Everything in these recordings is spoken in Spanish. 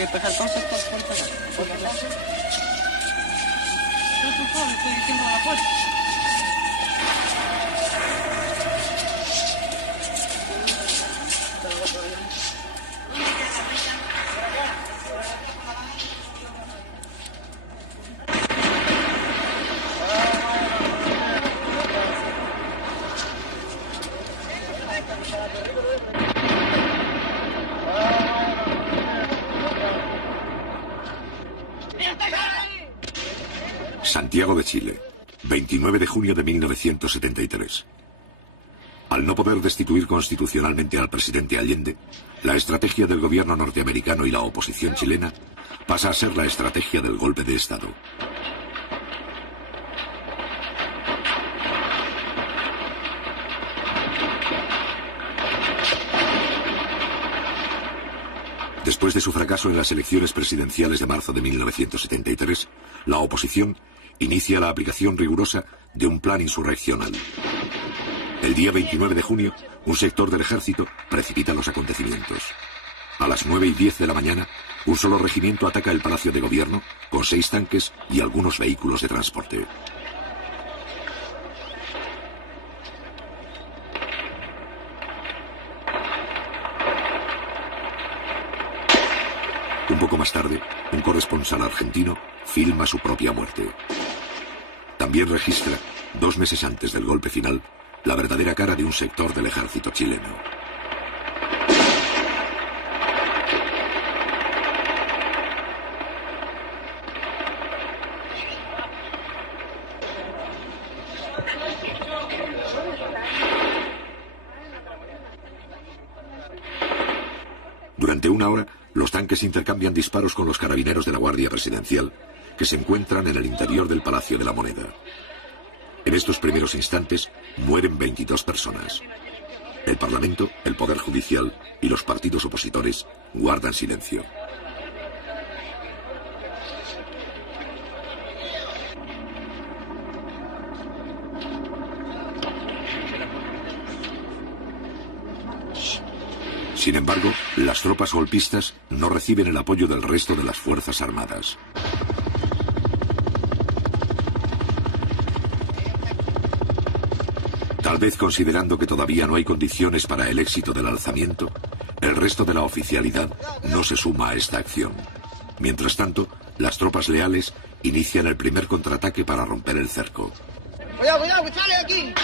que empezar entonces por empezar. Estoy diciendo a la puerta. Santiago de Chile, 29 de junio de 1973. Al no poder destituir constitucionalmente al presidente Allende, la estrategia del gobierno norteamericano y la oposición chilena pasa a ser la estrategia del golpe de Estado. Después de su fracaso en las elecciones presidenciales de marzo de 1973, la oposición inicia la aplicación rigurosa de un plan insurreccional. El día 29 de junio, un sector del ejército precipita los acontecimientos. A las 9:10 de la mañana, un solo regimiento ataca el Palacio de Gobierno con 6 tanques y algunos vehículos de transporte. Un poco más tarde, un corresponsal argentino filma su propia muerte. También registra, 2 meses antes del golpe final, la verdadera cara de un sector del ejército chileno. Durante una hora, los tanques intercambian disparos con los carabineros de la Guardia Presidencial, que se encuentran en el interior del Palacio de la Moneda. En estos primeros instantes mueren 22 personas. El Parlamento, el Poder Judicial y los partidos opositores guardan silencio. Sin embargo, las tropas golpistas no reciben el apoyo del resto de las Fuerzas Armadas. Tal vez considerando que todavía no hay condiciones para el éxito del alzamiento, el resto de la oficialidad no se suma a esta acción. Mientras tanto, las tropas leales inician el primer contraataque para romper el cerco. ¡Cuidado, cuidado, que sale de aquí!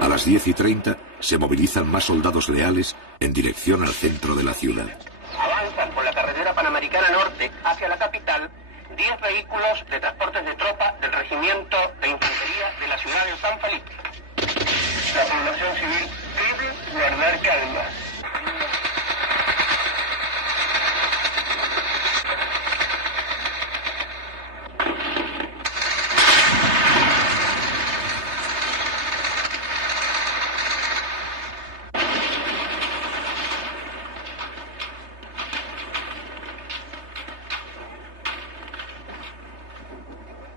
A las 10:30 se movilizan más soldados leales en dirección al centro de la ciudad. Avanzan por la carretera Panamericana Norte hacia la capital 10 vehículos de transportes de tropa del Regimiento de Infantería de la ciudad de San Felipe. La población civil debe guardar calma.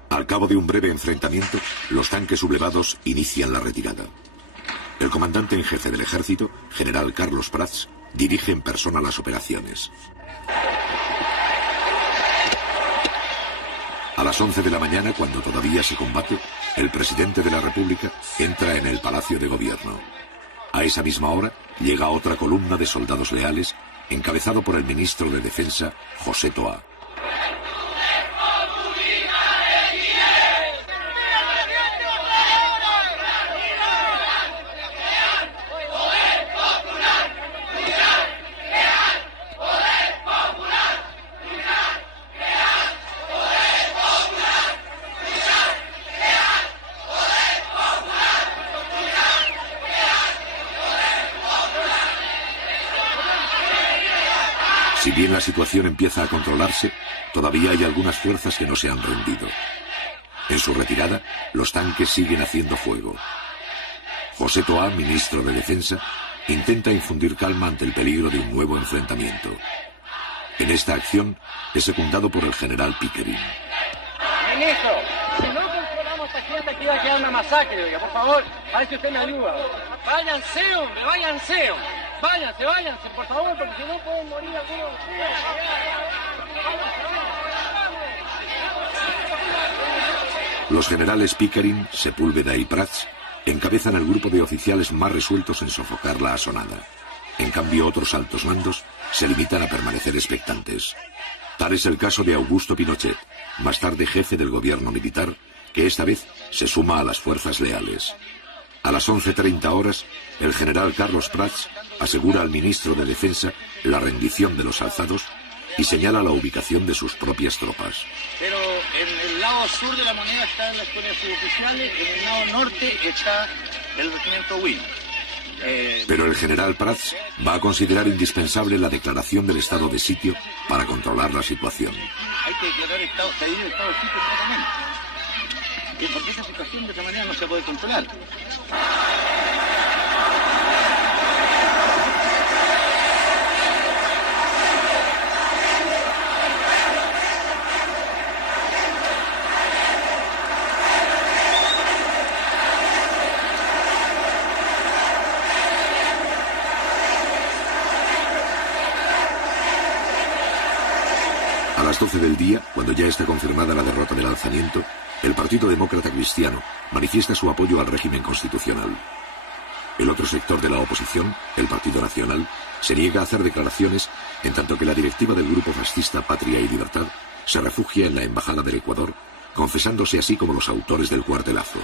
Al cabo de un breve enfrentamiento, los tanques sublevados inician la retirada. El comandante en jefe del ejército, general Carlos Prats, dirige en persona las operaciones. A las 11 de la mañana, cuando todavía se combate, el presidente de la República entra en el Palacio de Gobierno. A esa misma hora, llega otra columna de soldados leales, encabezado por el ministro de Defensa, José Toá. Si bien la situación empieza a controlarse, todavía hay algunas fuerzas que no se han rendido. En su retirada, los tanques siguen haciendo fuego. José Toá, ministro de Defensa, intenta infundir calma ante el peligro de un nuevo enfrentamiento. En esta acción es secundado por el general Pickering. Ministro, si no controlamos esta imagínate que iba a quedar una masacre, oiga, por favor, a ver si usted me ayuda. Váyanse, hombre, váyanse, hombre. Váyanse, por favor, porque si no pueden morir algunos de ustedes. Los generales Pickering, Sepúlveda y Prats encabezan el grupo de oficiales más resueltos en sofocar la asonada. En cambio, otros altos mandos se limitan a permanecer expectantes. Tal es el caso de Augusto Pinochet, más tarde jefe del gobierno militar, que esta vez se suma a las fuerzas leales. A las 11:30 horas, el general Carlos Prats asegura al ministro de Defensa la rendición de los alzados y señala la ubicación de sus propias tropas. Pero en el lado sur de la moneda están las escuelas suboficiales, en el lado norte está el regimiento Will. Pero el general Prats va a considerar indispensable la declaración del estado de sitio para controlar la situación. Hay que declarar estado de sitio inmediatamente. Porque esta situación de esta manera no se puede controlar. A las 12 del día, cuando ya está confirmada la derrota del alzamiento, el Partido Demócrata Cristiano manifiesta su apoyo al régimen constitucional. El otro sector de la oposición, el Partido Nacional, se niega a hacer declaraciones, en tanto que la directiva del grupo fascista Patria y Libertad se refugia en la Embajada del Ecuador, confesándose así como los autores del cuartelazo.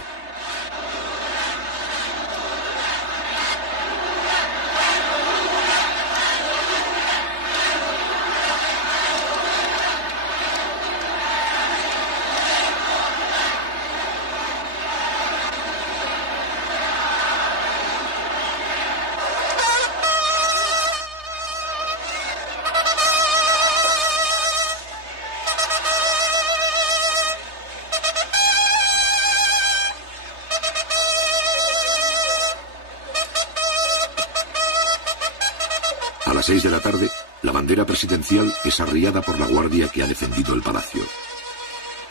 A las 6 de la tarde, la bandera presidencial es arriada por la guardia que ha defendido el palacio.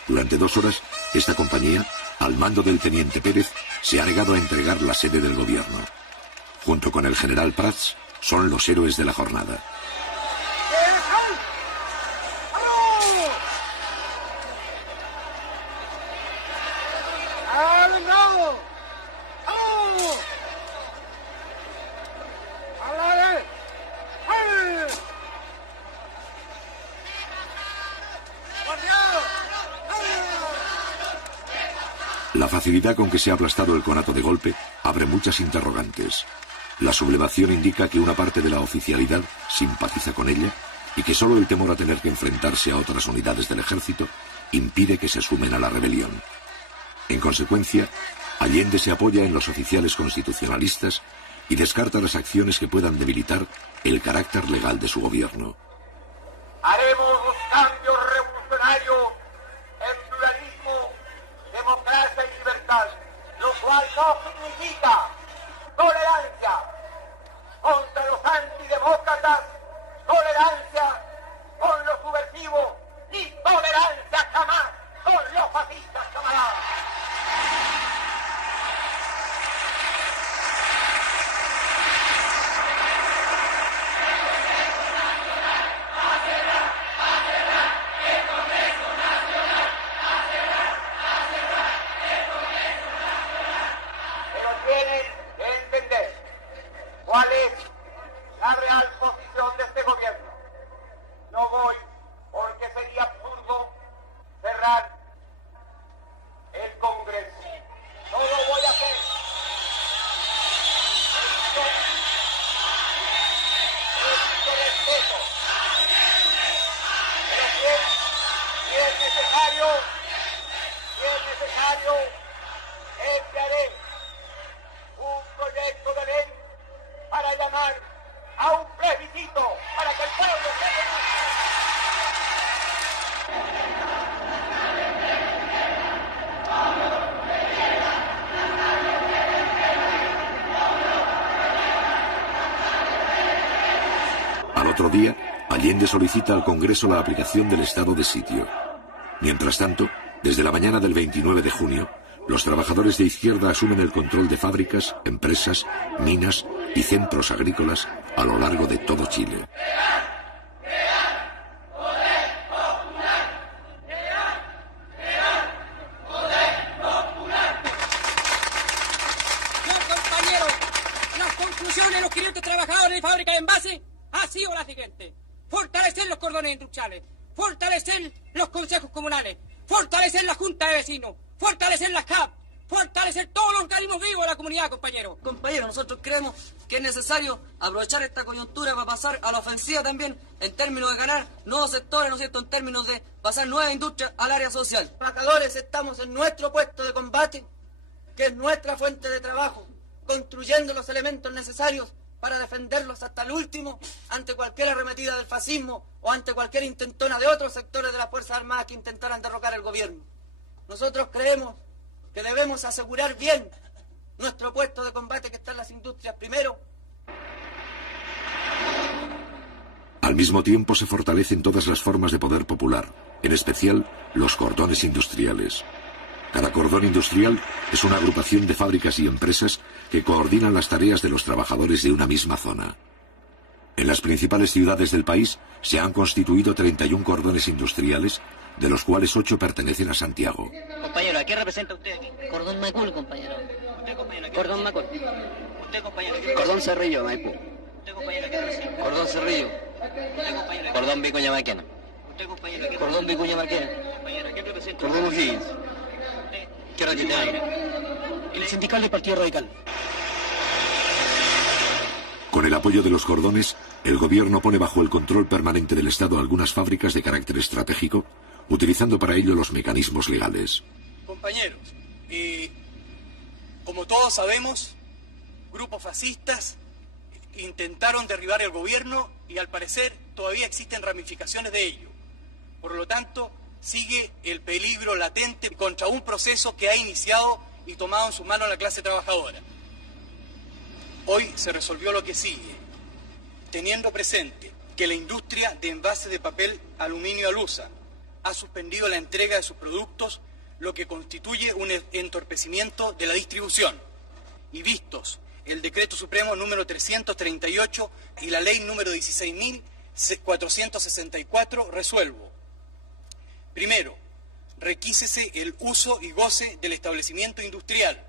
Durante 2 horas, esta compañía, al mando del teniente Pérez, se ha negado a entregar la sede del gobierno. Junto con el general Prats, son los héroes de la jornada. La facilidad con que se ha aplastado el conato de golpe abre muchas interrogantes. La sublevación indica que una parte de la oficialidad simpatiza con ella y que solo el temor a tener que enfrentarse a otras unidades del ejército impide que se sumen a la rebelión. En consecuencia, Allende se apoya en los oficiales constitucionalistas y descarta las acciones que puedan debilitar el carácter legal de su gobierno. Haremos los cambios revolucionarios en pluralismo, democracia y libertad, lo cual no significa tolerancia contra los antidemócratas, tolerancia con los subversivos, ni tolerancia jamás con los fascistas, camaradas. ¿Cuál es la real posición de este gobierno? No voy porque sería absurdo cerrar el Congreso. No lo voy a hacer. Necesito respeto. Pero si es necesario, enviaré un proyecto de ley para llamar a un plebiscito para que el pueblo se Al otro día, Allende solicita al Congreso la aplicación del estado de sitio. Mientras tanto, desde la mañana del 29 de junio, los trabajadores de izquierda asumen el control de fábricas, empresas, minas y centros agrícolas a lo largo de todo Chile. De los 500 trabajadores de fábrica de envase ha sido la siguiente: fortalecer los cordones industriales, fortalecer los consejos comunales, fortalecer la junta de vecinos, fortalecer las CAP, fortalecer todos los organismos vivos de la comunidad, compañeros. Compañeros, nosotros creemos que es necesario aprovechar esta coyuntura para pasar a la ofensiva también en términos de ganar nuevos sectores, ¿no es cierto?, en términos de pasar nuevas industrias al área social. Los trabajadores estamos en nuestro puesto de combate, que es nuestra fuente de trabajo, construyendo los elementos necesarios para defenderlos hasta el último ante cualquier arremetida del fascismo o ante cualquier intentona de otros sectores de las Fuerzas Armadas que intentaran derrocar el gobierno. Nosotros creemos que debemos asegurar bien nuestro puesto de combate, que está en las industrias primero. Al mismo tiempo se fortalecen todas las formas de poder popular, en especial los cordones industriales. Cada cordón industrial es una agrupación de fábricas y empresas que coordinan las tareas de los trabajadores de una misma zona. En las principales ciudades del país se han constituido 31 cordones industriales, de los cuales 8 pertenecen a Santiago. Compañero, ¿a qué representa usted aquí? Cordón Macul, compañero. ¿Usted, compañero? Cordón Macul. ¿Usted, compañero? ¿Qué Cordón Cerrillo, Maipú. ¿Usted, compañero? ¿Qué representa? Cordón Cerrillo. ¿Usted, compañero? Cordón Vicuña Maquena. ¿Usted, compañero? ¿Qué Cordón Vicuña Maquena. compañero? ¿Qué representa? Cordón O'Higgins. ¿Qué representa? El sindical del Partido Radical. Con el apoyo de los cordones, el gobierno pone bajo el control permanente del Estado algunas fábricas de carácter estratégico, utilizando para ello los mecanismos legales. Compañeros, como todos sabemos, grupos fascistas intentaron derribar el gobierno y al parecer todavía existen ramificaciones de ello. Por lo tanto, sigue el peligro latente contra un proceso que ha iniciado y tomado en sus manos la clase trabajadora. Hoy se resolvió lo que sigue, teniendo presente que la industria de envases de papel aluminio Alusa ha suspendido la entrega de sus productos, lo que constituye un entorpecimiento de la distribución. Y vistos el Decreto Supremo número 338 y la Ley número 16.464, resuelvo. Primero, requísese el uso y goce del establecimiento industrial,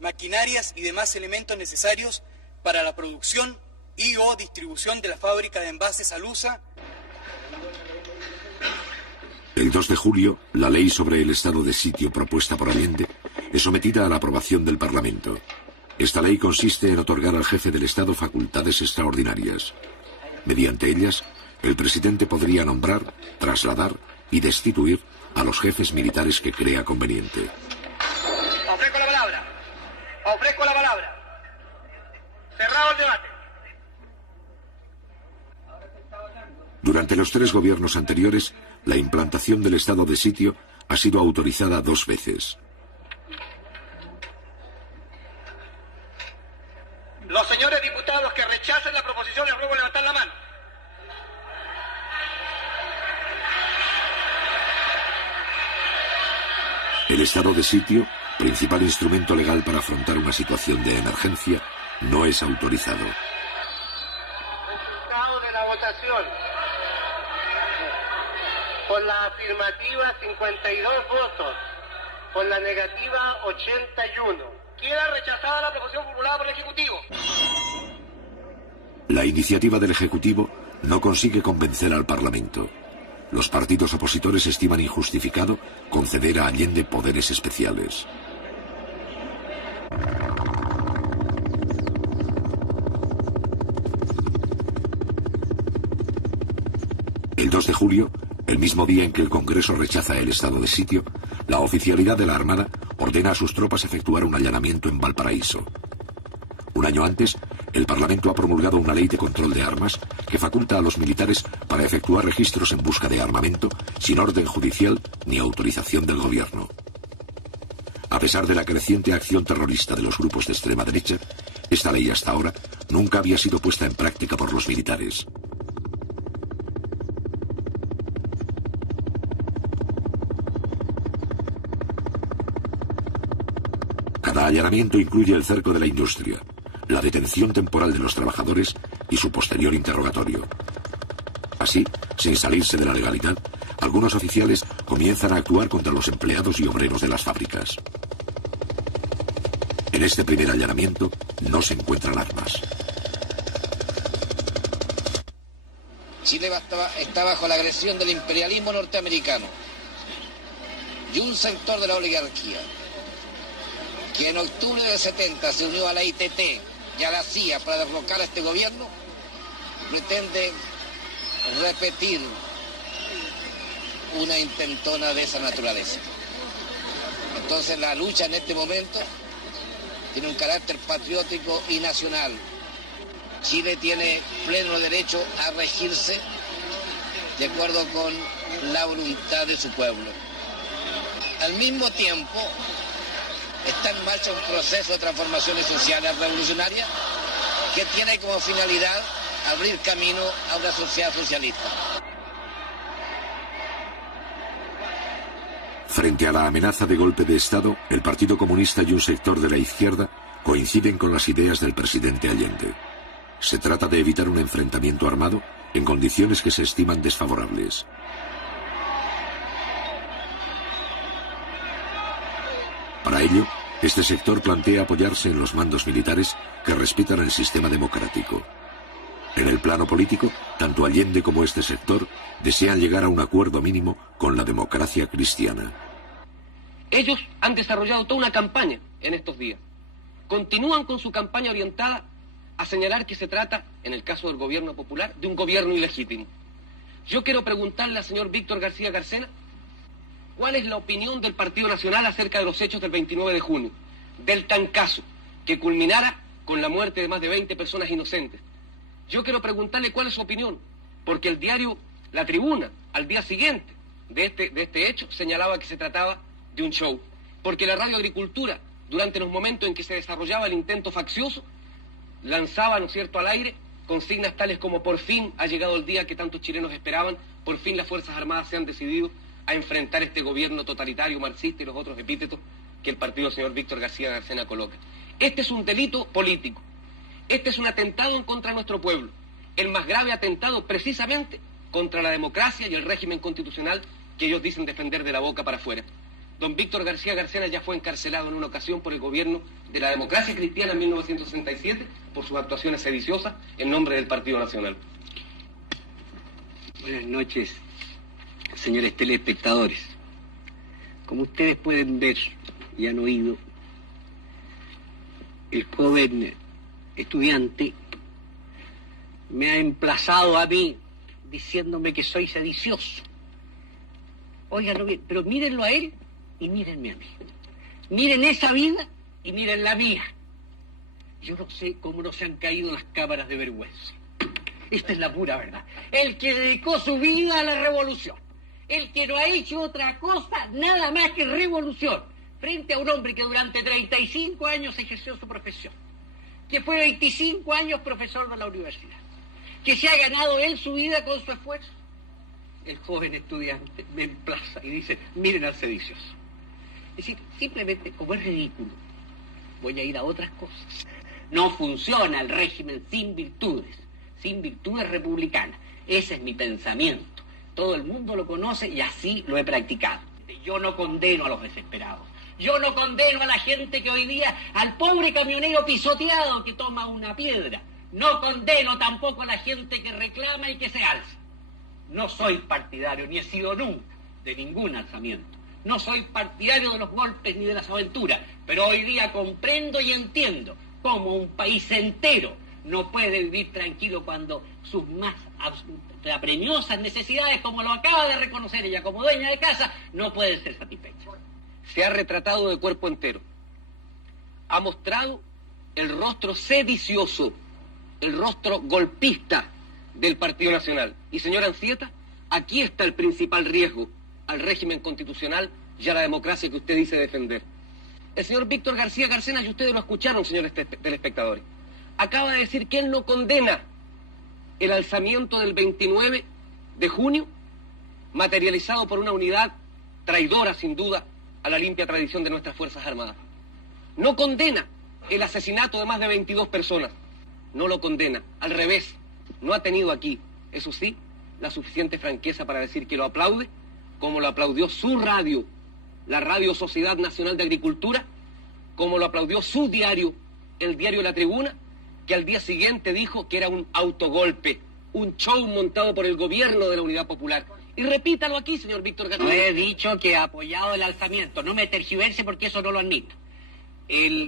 maquinarias y demás elementos necesarios para la producción y o distribución de la fábrica de envases Alusa. El 2 de julio, la ley sobre el estado de sitio propuesta por Allende es sometida a la aprobación del Parlamento. Esta ley consiste en otorgar al jefe del Estado facultades extraordinarias. Mediante ellas, el presidente podría nombrar, trasladar y destituir a los jefes militares que crea conveniente. Ofrezco la palabra. Ofrezco la palabra. Cerrado el debate. Durante los 3 gobiernos anteriores, la implantación del estado de sitio ha sido autorizada 2 veces. Los señores diputados que rechacen la proposición les ruego levantar la mano. El estado de sitio, principal instrumento legal para afrontar una situación de emergencia, no es autorizado. Resultado de la votación. Por la afirmativa 52 votos, por la negativa 81. Queda rechazada la proposición formulada por el Ejecutivo. La iniciativa del Ejecutivo no consigue convencer al Parlamento. Los partidos opositores estiman injustificado conceder a Allende poderes especiales. El 2 de julio, el mismo día en que el Congreso rechaza el estado de sitio, la oficialidad de la Armada ordena a sus tropas efectuar un allanamiento en Valparaíso. Un año antes, el Parlamento ha promulgado una ley de control de armas que faculta a los militares para efectuar registros en busca de armamento sin orden judicial ni autorización del gobierno. A pesar de la creciente acción terrorista de los grupos de extrema derecha, esta ley hasta ahora nunca había sido puesta en práctica por los militares. allanamiento incluye el cerco de la industria, la detención temporal de los trabajadores y su posterior interrogatorio. Así, sin salirse de la legalidad, algunos oficiales comienzan a actuar contra los empleados y obreros de las fábricas. En este primer allanamiento no se encuentran armas. Chile está bajo la agresión del imperialismo norteamericano y un sector de la oligarquía que en octubre del 70 se unió a la ITT y a la CIA para derrocar a este gobierno, pretende repetir una intentona de esa naturaleza. Entonces la lucha en este momento tiene un carácter patriótico y nacional. Chile tiene pleno derecho a regirse de acuerdo con la voluntad de su pueblo. Al mismo tiempo, está en marcha un proceso de transformaciones sociales revolucionarias que tiene como finalidad abrir camino a una sociedad socialista. Frente a la amenaza de golpe de Estado, el Partido Comunista y un sector de la izquierda coinciden con las ideas del presidente Allende. Se trata de evitar un enfrentamiento armado en condiciones que se estiman desfavorables. Para ello, este sector plantea apoyarse en los mandos militares que respetan el sistema democrático. En el plano político, tanto Allende como este sector desean llegar a un acuerdo mínimo con la democracia cristiana. Ellos han desarrollado toda una campaña en estos días. Continúan con su campaña orientada a señalar que se trata, en el caso del gobierno popular, de un gobierno ilegítimo. Yo quiero preguntarle al señor Víctor García Garcena cuál es la opinión del Partido Nacional acerca de los hechos del 29 de junio, del tancazo que culminara con la muerte de más de 20 personas inocentes. Yo quiero preguntarle cuál es su opinión, porque el diario La Tribuna, al día siguiente de este hecho, señalaba que se trataba de un show, porque la Radio Agricultura, durante los momentos en que se desarrollaba el intento faccioso, lanzaba, ¿no es cierto?, al aire consignas tales como: por fin ha llegado el día que tantos chilenos esperaban, por fin las Fuerzas Armadas se han decidido a enfrentar este gobierno totalitario, marxista y los otros epítetos que el partido del señor Víctor García Garcena coloca. Este es un delito político, este es un atentado en contra de nuestro pueblo, el más grave atentado precisamente contra la democracia y el régimen constitucional que ellos dicen defender de la boca para afuera. Don Víctor García Garcena ya fue encarcelado en una ocasión por el gobierno de la democracia cristiana en 1967 por sus actuaciones sediciosas en nombre del Partido Nacional. Buenas noches, señores telespectadores. Como ustedes pueden ver y han oído, el joven estudiante me ha emplazado a mí diciéndome que soy sedicioso. Óiganlo bien, pero mírenlo a él y mírenme a mí. Miren esa vida y miren la mía. Yo no sé cómo no se han caído las cámaras de vergüenza. Esta es la pura verdad. El que dedicó su vida a la revolución, el que no ha hecho otra cosa nada más que revolución, frente a un hombre que durante 35 años ejerció su profesión, que fue 25 años profesor de la universidad, que se ha ganado él su vida con su esfuerzo. El joven estudiante me emplaza y dice: miren al sedicioso. Es decir, simplemente, como es ridículo, voy a ir a otras cosas. No funciona el régimen sin virtudes republicanas. Ese es mi pensamiento. Todo el mundo lo conoce y así lo he practicado. Yo no condeno a los desesperados. Yo no condeno a la gente que hoy día, al pobre camionero pisoteado que toma una piedra. No condeno tampoco a la gente que reclama y que se alza. No soy partidario, ni he sido nunca, de ningún alzamiento. No soy partidario de los golpes ni de las aventuras, pero hoy día comprendo y entiendo cómo un país entero no puede vivir tranquilo cuando sus más apremiosas necesidades, como lo acaba de reconocer ella como dueña de casa, no pueden ser satisfechas. Se ha retratado de cuerpo entero. Ha mostrado el rostro sedicioso, el rostro golpista del Partido Nacional. Y señora Anzieta, aquí está el principal riesgo al régimen constitucional y a la democracia que usted dice defender. El señor Víctor García Garcena, y ustedes lo escucharon, señores telespectadores, acaba de decir que él no condena el alzamiento del 29 de junio, materializado por una unidad traidora, sin duda, a la limpia tradición de nuestras Fuerzas Armadas. no condena el asesinato de más de 22 personas. No lo condena. Al revés, no ha tenido aquí, eso sí, la suficiente franqueza para decir que lo aplaude, como lo aplaudió su radio, la Radio Sociedad Nacional de Agricultura, como lo aplaudió su diario, el diario La Tribuna, que al día siguiente dijo que era un autogolpe, un show montado por el gobierno de la Unidad Popular. Y repítalo aquí, señor Víctor García. No he dicho que he apoyado el alzamiento, no me tergiverse porque eso no lo admito.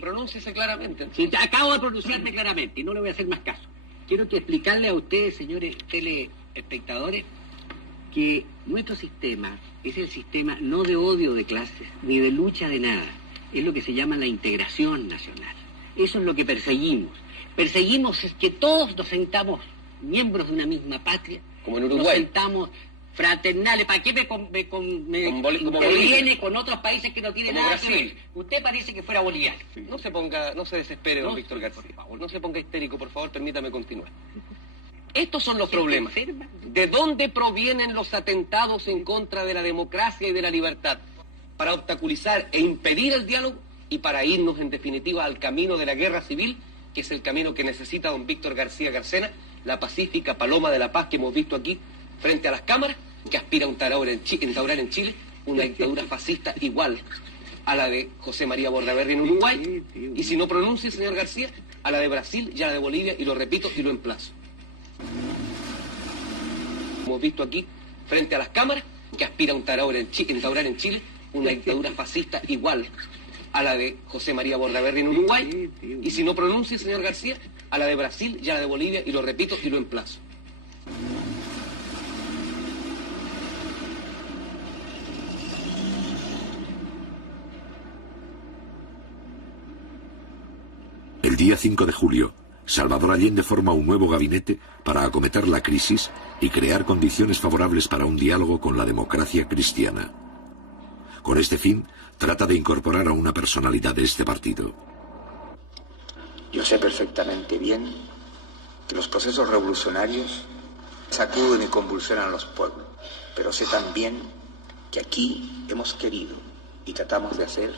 Pronúnciese claramente. Sí, acabo de pronunciarme claramente y no le voy a hacer más caso. Quiero que explicarle a ustedes, señores telespectadores, que nuestro sistema es el sistema no de odio de clases, ni de lucha de nada. Es lo que se llama la integración nacional. Eso es lo que perseguimos. Perseguimos es que todos nos sentamos miembros de una misma patria. Como en Uruguay. Nos sentamos fraternales. ¿Para qué me interviene con otros países que no tienen nada que ver? Usted parece que fuera boliviano. Sí. No se desespere, don Víctor García. Por favor, no se ponga histérico, por favor, permítame continuar. Estos son los problemas. ¿De dónde provienen los atentados en contra de la democracia y de la libertad? Para obstaculizar e impedir el diálogo y para irnos, en definitiva, al camino de la guerra civil, que es el camino que necesita don Víctor García Garcena, la pacífica paloma de la paz que hemos visto aquí frente a las cámaras, que aspira a instaurar en Chile una dictadura fascista igual a la de José María Bordaberry en Uruguay, y si no pronuncia, señor García, a la de Brasil y a la de Bolivia, y lo repito y lo emplazo. Hemos visto aquí, frente a las cámaras, que aspira a instaurar en Chile una dictadura fascista igual a la de José María Bordaberry en Uruguay, y si no pronuncia, señor García, a la de Brasil y a la de Bolivia, y lo repito y lo emplazo. El día 5 de julio, Salvador Allende forma un nuevo gabinete para acometer la crisis y crear condiciones favorables para un diálogo con la democracia cristiana. Con este fin, trata de incorporar a una personalidad de este partido. Yo sé perfectamente bien que los procesos revolucionarios sacuden y convulsionan a los pueblos, pero sé también que aquí hemos querido y tratamos de hacer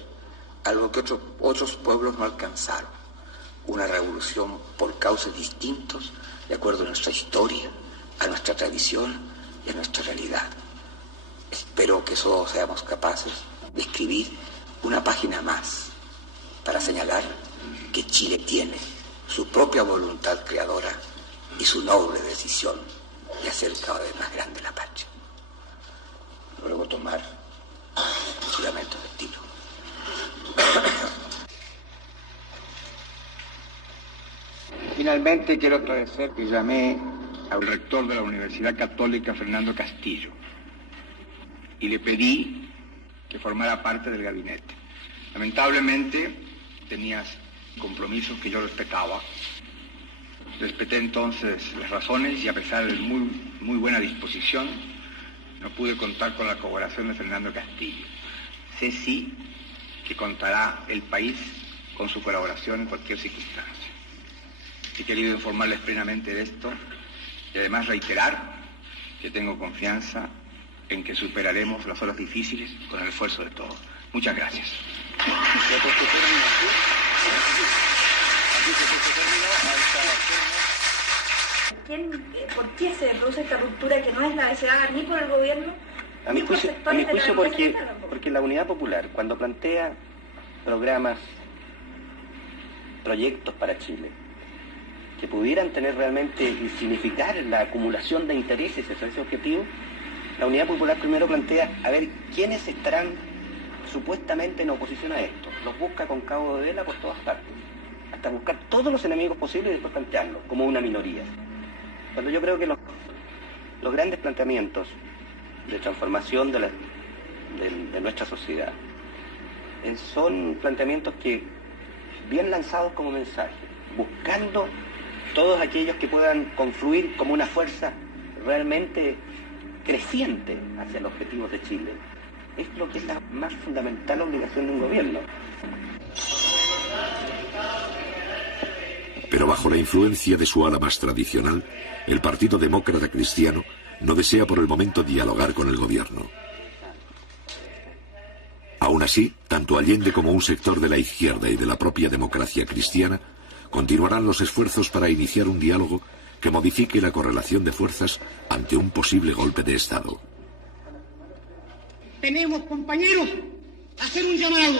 algo que otros pueblos no alcanzaron. Una revolución por cauces distintos, de acuerdo a nuestra historia, a nuestra tradición y a nuestra realidad. Espero que todos seamos capaces de escribir una página más para señalar que Chile tiene su propia voluntad creadora y su noble decisión de hacer cada vez más grande la patria. Luego tomar juramentos del tiro. Finalmente quiero agradecer que llamé al rector de la Universidad Católica, Fernando Castillo, y le pedí que formara parte del gabinete. Lamentablemente tenías compromisos que yo respetaba. Respeté entonces las razones y a pesar de muy buena disposición, no pude contar con la colaboración de Fernando Castillo. Sé sí que contará el país con su colaboración en cualquier circunstancia. He querido informarles plenamente de esto y además reiterar que tengo confianza en que superaremos las horas difíciles con el esfuerzo de todos. Muchas gracias. ¿Por qué se produce esta ruptura que no es la deseada ni por el gobierno? A mi juicio porque la Unidad Popular, cuando plantea programas, proyectos para Chile, que pudieran tener realmente y significar la acumulación de intereses hacia ese objetivo, la Unidad Popular primero plantea a ver quiénes estarán supuestamente en oposición a esto. Los busca con cabo de vela por todas partes, hasta buscar todos los enemigos posibles y después plantearlos como una minoría. Cuando yo creo que los grandes planteamientos de transformación de nuestra sociedad son planteamientos que, bien lanzados como mensaje, buscando todos aquellos que puedan confluir como una fuerza realmente creciente hacia los objetivos de Chile, es lo que es la más fundamental obligación de un gobierno. Pero bajo la influencia de su ala más tradicional, el Partido Demócrata Cristiano no desea por el momento dialogar con el gobierno. Aún Aún así, tanto Allende como un sector de la izquierda y de la propia democracia cristiana continuarán los esfuerzos para iniciar un diálogo que modifique la correlación de fuerzas ante un posible golpe de Estado. Tenemos, compañeros, hacer un llamado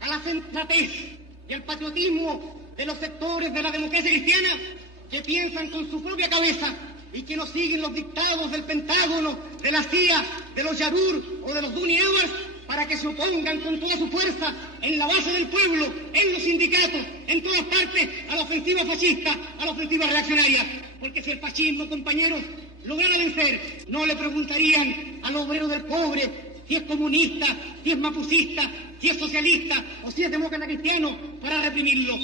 a la sensatez y al patriotismo de los sectores de la democracia cristiana que piensan con su propia cabeza y que no siguen los dictados del Pentágono, de la CIA, de los Yarur o de los Duni Edwards, para que se opongan con toda su fuerza en la base del pueblo, en los sindicatos, en todas partes, a la ofensiva fascista, a la ofensiva reaccionaria. Porque si el fascismo, compañeros, lograra vencer, no le preguntarían al obrero del pobre si es comunista, si es mapucista, si es socialista o si es demócrata cristiano para reprimirlo.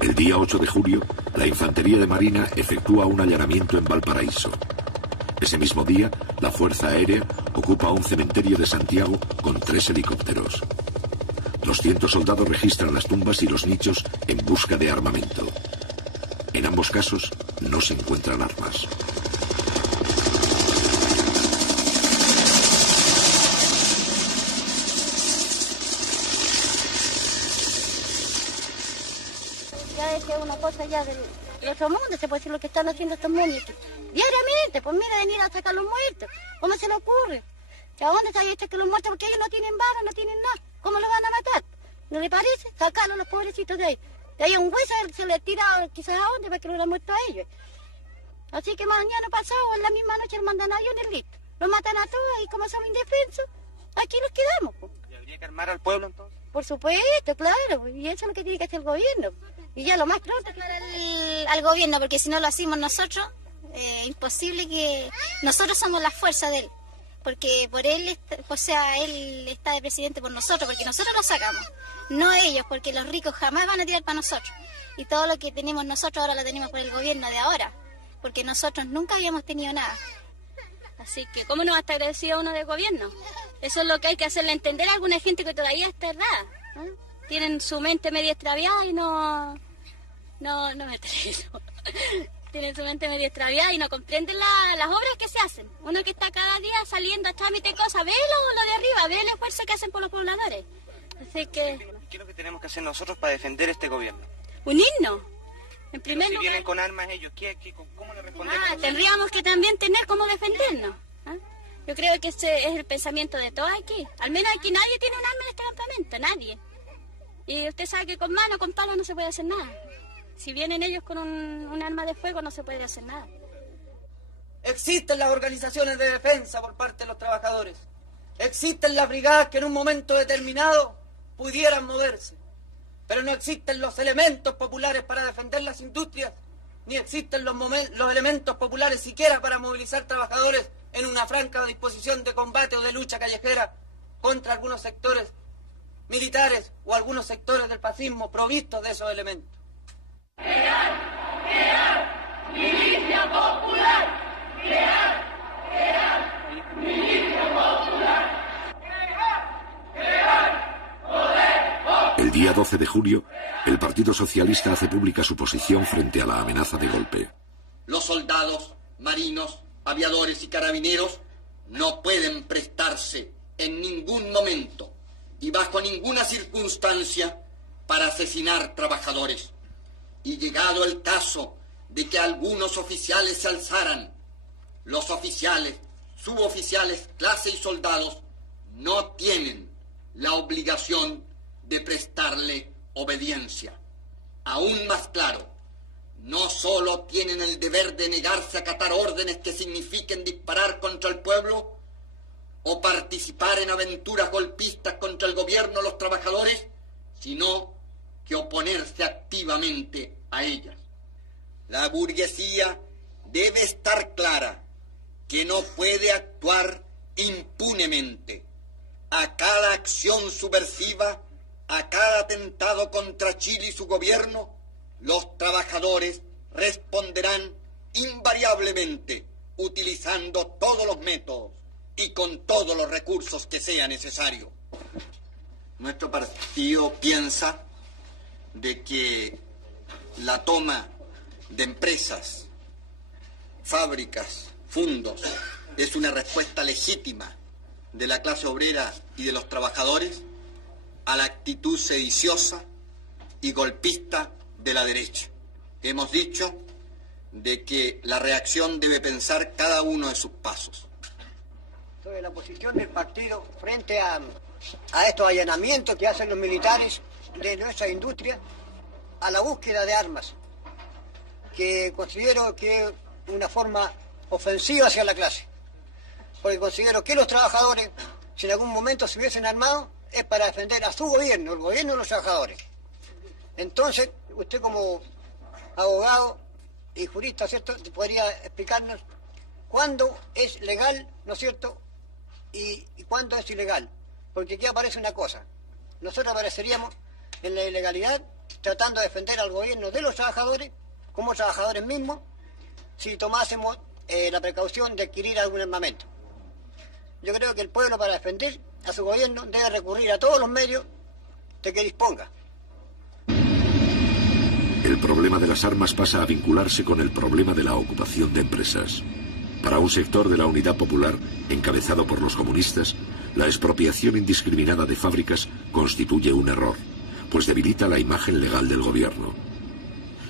El día 8 de julio, la Infantería de Marina efectúa un allanamiento en Valparaíso. Ese mismo día, la Fuerza Aérea ocupa un cementerio de Santiago con 3 helicópteros. 200 soldados registran las tumbas y los nichos en busca de armamento. En ambos casos, no se encuentran armas. Ya es una cosa ya del otro mundo, se puede decir lo que están haciendo estos momios. Diariamente, pues mira, venir a sacar los muertos. ¿Cómo se le ocurre? ¿A dónde se que los muertos? Porque ellos no tienen balas, no tienen nada. ¿Cómo los van a matar? ¿No le parece? Sacarlos los pobrecitos de ahí. De ahí un hueso se le tira quizás a dónde para que lo hubieran muerto a ellos. Así que mañana pasado, en la misma noche, lo mandan a ellos en el listo. Los matan a todos y como somos indefensos, aquí nos quedamos. Pues. ¿Y habría que armar al pueblo entonces? Por supuesto, claro. Y eso es lo que tiene que hacer el gobierno. Y ya lo más pronto al gobierno, porque si no lo hacemos nosotros, imposible que... Nosotros somos la fuerza de él, porque por él, o sea, él está de presidente por nosotros, porque nosotros lo sacamos, no ellos, porque los ricos jamás van a tirar para nosotros. Y todo lo que tenemos nosotros ahora lo tenemos por el gobierno de ahora, porque nosotros nunca habíamos tenido nada. Así que, ¿cómo no va a estar agradecido uno del gobierno? Eso es lo que hay que hacerle entender a alguna gente que todavía está errada, ¿eh? Tienen su mente medio extraviada y no me eso. Tienen su mente medio extraviada y no comprenden las obras que se hacen. Uno que está cada día saliendo a trámite cosas, ve lo de arriba, ve el esfuerzo que hacen por los pobladores. Así que... ¿Qué es lo que tenemos que hacer nosotros para defender este gobierno? Unirnos. En primer lugar... Si vienen con armas ellos, ¿cómo le respondemos? Tendríamos que también tener cómo defendernos. Yo creo que ese es el pensamiento de todos aquí. Al menos aquí nadie tiene un arma en este campamento, nadie. Y usted sabe que con mano, con palo no se puede hacer nada. Si vienen ellos con un arma de fuego no se puede hacer nada. Existen las organizaciones de defensa por parte de los trabajadores. Existen las brigadas que en un momento determinado pudieran moverse. Pero no existen los elementos populares para defender las industrias, ni existen los elementos populares siquiera para movilizar trabajadores en una franca disposición de combate o de lucha callejera contra algunos sectores militares o algunos sectores del fascismo provistos de esos elementos. ¡Crear! ¡Milicia popular! ¡Crear! ¡Milicia popular! ¡Crear! ¡Poder! El día 12 de julio, el Partido Socialista hace pública su posición frente a la amenaza de golpe. Los soldados, marinos, aviadores y carabineros no pueden prestarse en ningún momento y bajo ninguna circunstancia para asesinar trabajadores. Y llegado el caso de que algunos oficiales se alzaran, los oficiales, suboficiales, clase y soldados no tienen la obligación de prestarle obediencia. Aún más claro, no solo tienen el deber de negarse a acatar órdenes que signifiquen disparar contra el pueblo o participar en aventuras golpistas contra el gobierno o los trabajadores, sino que oponerse activamente a ellas. La burguesía debe estar clara que no puede actuar impunemente. A cada acción subversiva, a cada atentado contra Chile y su gobierno, los trabajadores responderán invariablemente utilizando todos los métodos y con todos los recursos que sea necesario. Nuestro partido piensa de que la toma de empresas, fábricas, fundos, es una respuesta legítima de la clase obrera y de los trabajadores a la actitud sediciosa y golpista de la derecha. Hemos dicho de que la reacción debe pensar cada uno de sus pasos. Sobre la posición del partido frente a estos allanamientos que hacen los militares de nuestra industria a la búsqueda de armas, que considero que es una forma ofensiva hacia la clase, porque considero que los trabajadores, si en algún momento se hubiesen armado, es para defender a su gobierno, el gobierno de los trabajadores. Entonces, usted como abogado y jurista, ¿cierto?, podría explicarnos cuándo es legal, ¿no es cierto?, y cuándo es ilegal. Porque aquí aparece una cosa. Nosotros apareceríamos en la ilegalidad tratando de defender al gobierno de los trabajadores, como trabajadores mismos, si tomásemos la precaución de adquirir algún armamento. Yo creo que el pueblo, para defender a su gobierno, debe recurrir a todos los medios de que disponga. El problema de las armas pasa a vincularse con el problema de la ocupación de empresas. Para un sector de la Unidad Popular, encabezado por los comunistas, la expropiación indiscriminada de fábricas constituye un error, pues debilita la imagen legal del gobierno.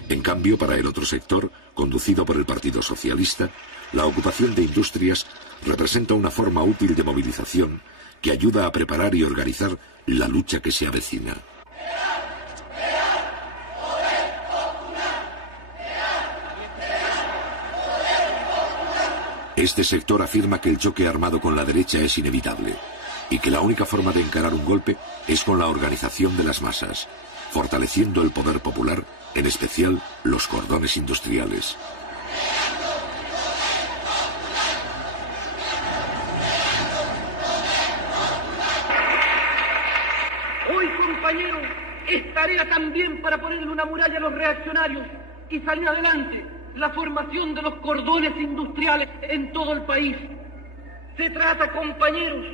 En cambio, para el otro sector, conducido por el Partido Socialista, la ocupación de industrias representa una forma útil de movilización que ayuda a preparar y organizar la lucha que se avecina. Este sector afirma que el choque armado con la derecha es inevitable y que la única forma de encarar un golpe es con la organización de las masas, fortaleciendo el poder popular, en especial los cordones industriales. Hoy, compañeros, es tarea también para ponerle una muralla a los reaccionarios y salir adelante la formación de los cordones industriales en todo el país. Se trata, compañeros,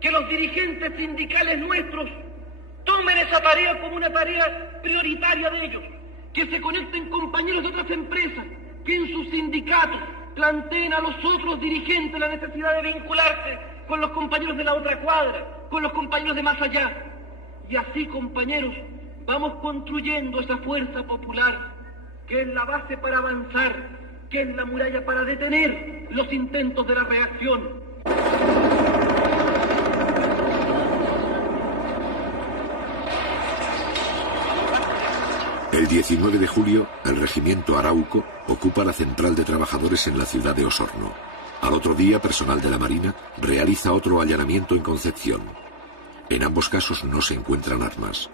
que los dirigentes sindicales nuestros tomen esa tarea como una tarea prioritaria de ellos, que se conecten compañeros de otras empresas, que en sus sindicatos planteen a los otros dirigentes la necesidad de vincularse con los compañeros de la otra cuadra, con los compañeros de más allá. Y así, compañeros, vamos construyendo esa fuerza popular que es la base para avanzar, que es la muralla para detener los intentos de la reacción. El 19 de julio, el regimiento Arauco ocupa la central de trabajadores en la ciudad de Osorno. Al otro día, personal de la Marina realiza otro allanamiento en Concepción. En ambos casos no se encuentran armas.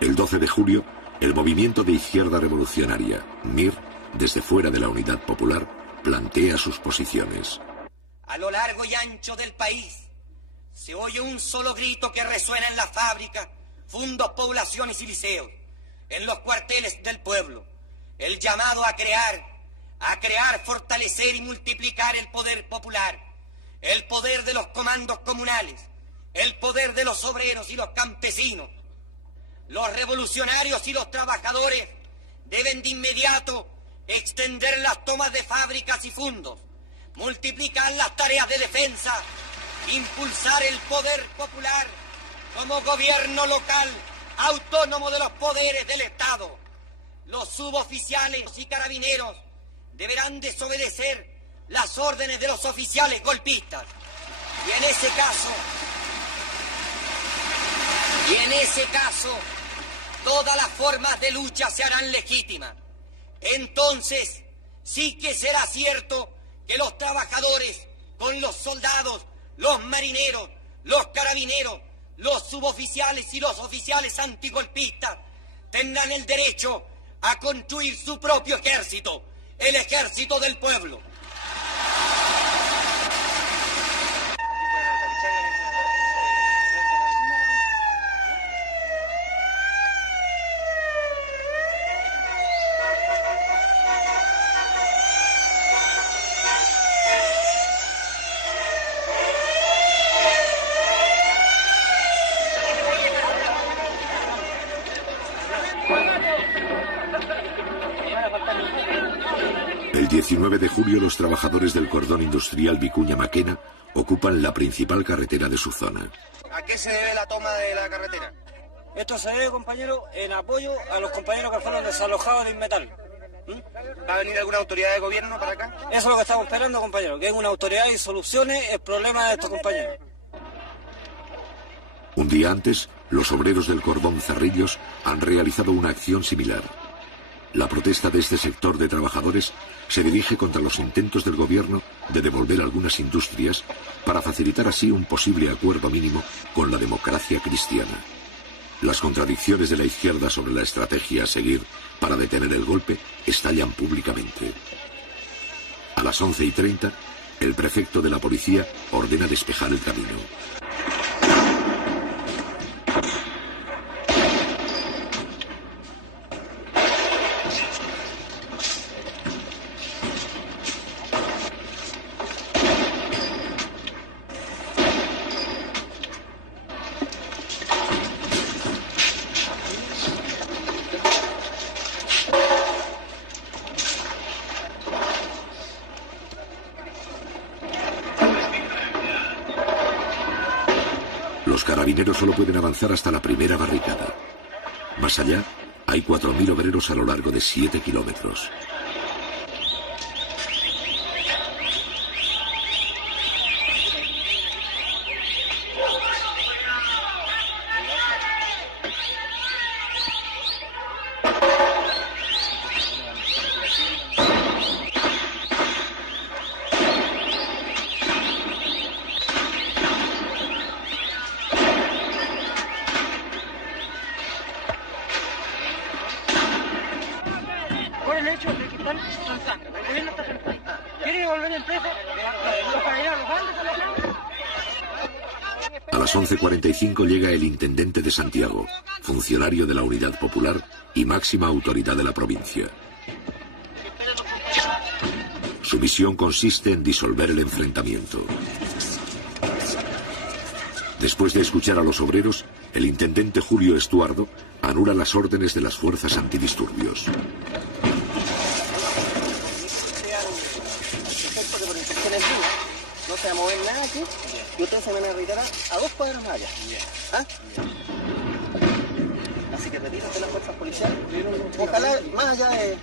El 12 de julio, el movimiento de izquierda revolucionaria, MIR, desde fuera de la Unidad Popular, plantea sus posiciones. A lo largo y ancho del país se oye un solo grito que resuena en las fábricas, fundos, poblaciones y liceos, en los cuarteles del pueblo. El llamado a crear, fortalecer y multiplicar el poder popular, el poder de los comandos comunales, el poder de los obreros y los campesinos. Los revolucionarios y los trabajadores deben de inmediato extender las tomas de fábricas y fundos, multiplicar las tareas de defensa, impulsar el poder popular como gobierno local autónomo de los poderes del Estado. Los suboficiales y carabineros deberán desobedecer las órdenes de los oficiales golpistas. Y en ese caso, todas las formas de lucha se harán legítimas. Entonces, sí que será cierto que los trabajadores, con los soldados, los marineros, los carabineros, los suboficiales y los oficiales antigolpistas, tendrán el derecho a construir su propio ejército, el ejército del pueblo. 19 de julio los trabajadores del cordón industrial Vicuña Maquena ocupan la principal carretera de su zona. ¿A qué se debe la toma de la carretera? Esto se debe, compañero, en apoyo a los compañeros que fueron desalojados de Inmetal. ¿Va a venir alguna autoridad de gobierno para acá? Eso es lo que estamos esperando, compañero, que venga una autoridad y solucione el problema de estos compañeros. Un día antes, los obreros del cordón Cerrillos han realizado una acción similar. La protesta de este sector de trabajadores se dirige contra los intentos del gobierno de devolver algunas industrias para facilitar así un posible acuerdo mínimo con la democracia cristiana. Las contradicciones de la izquierda sobre la estrategia a seguir para detener el golpe estallan públicamente. A las 11:30, el prefecto de la policía ordena despejar el camino. Los carabineros solo pueden avanzar hasta la primera barricada. Más allá, hay 4.000 obreros a lo largo de 7 kilómetros. Por el hecho de que están avanzando, el gobierno está avanzando. ¿Quieren volver en preso? Los carabineros van a la A las 11:45 llega el intendente de Santiago, funcionario de la Unidad Popular y máxima autoridad de la provincia. Su misión consiste en disolver el enfrentamiento. Después de escuchar a los obreros, el intendente Julio Estuardo anula las órdenes de las fuerzas antidisturbios. No se va a mover nada aquí y ustedes se van a retirar a 2 cuadras más allá. ¿Ah? Así que retírate las fuerzas policiales, ojalá más allá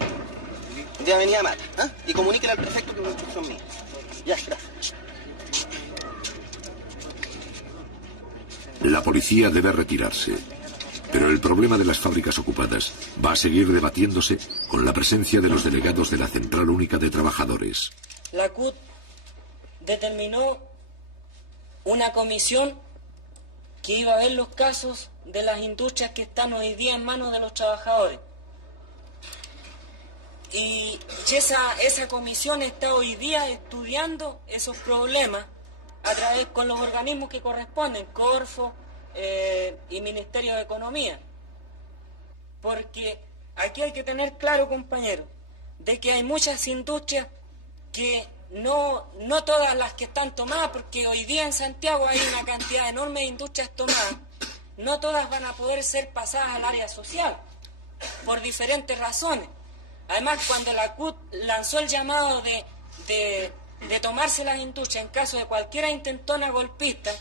de Avenida Mata, ¿ah? Y comuníquele al prefecto que es una instrucción mía. Ya, gracias. La policía debe retirarse, pero el problema de las fábricas ocupadas va a seguir debatiéndose con la presencia de los delegados de la Central Única de Trabajadores. La CUT determinó una comisión que iba a ver los casos de las industrias que están hoy día en manos de los trabajadores. Y esa comisión está hoy día estudiando esos problemas a través con los organismos que corresponden, Corfo y Ministerio de Economía. Porque aquí hay que tener claro, compañeros, de que hay muchas industrias que no todas las que están tomadas, porque hoy día en Santiago hay una cantidad enorme de industrias tomadas, no todas van a poder ser pasadas al área social, por diferentes razones. Además, cuando la CUT lanzó el llamado de tomarse las industrias en caso de cualquier intentona golpista,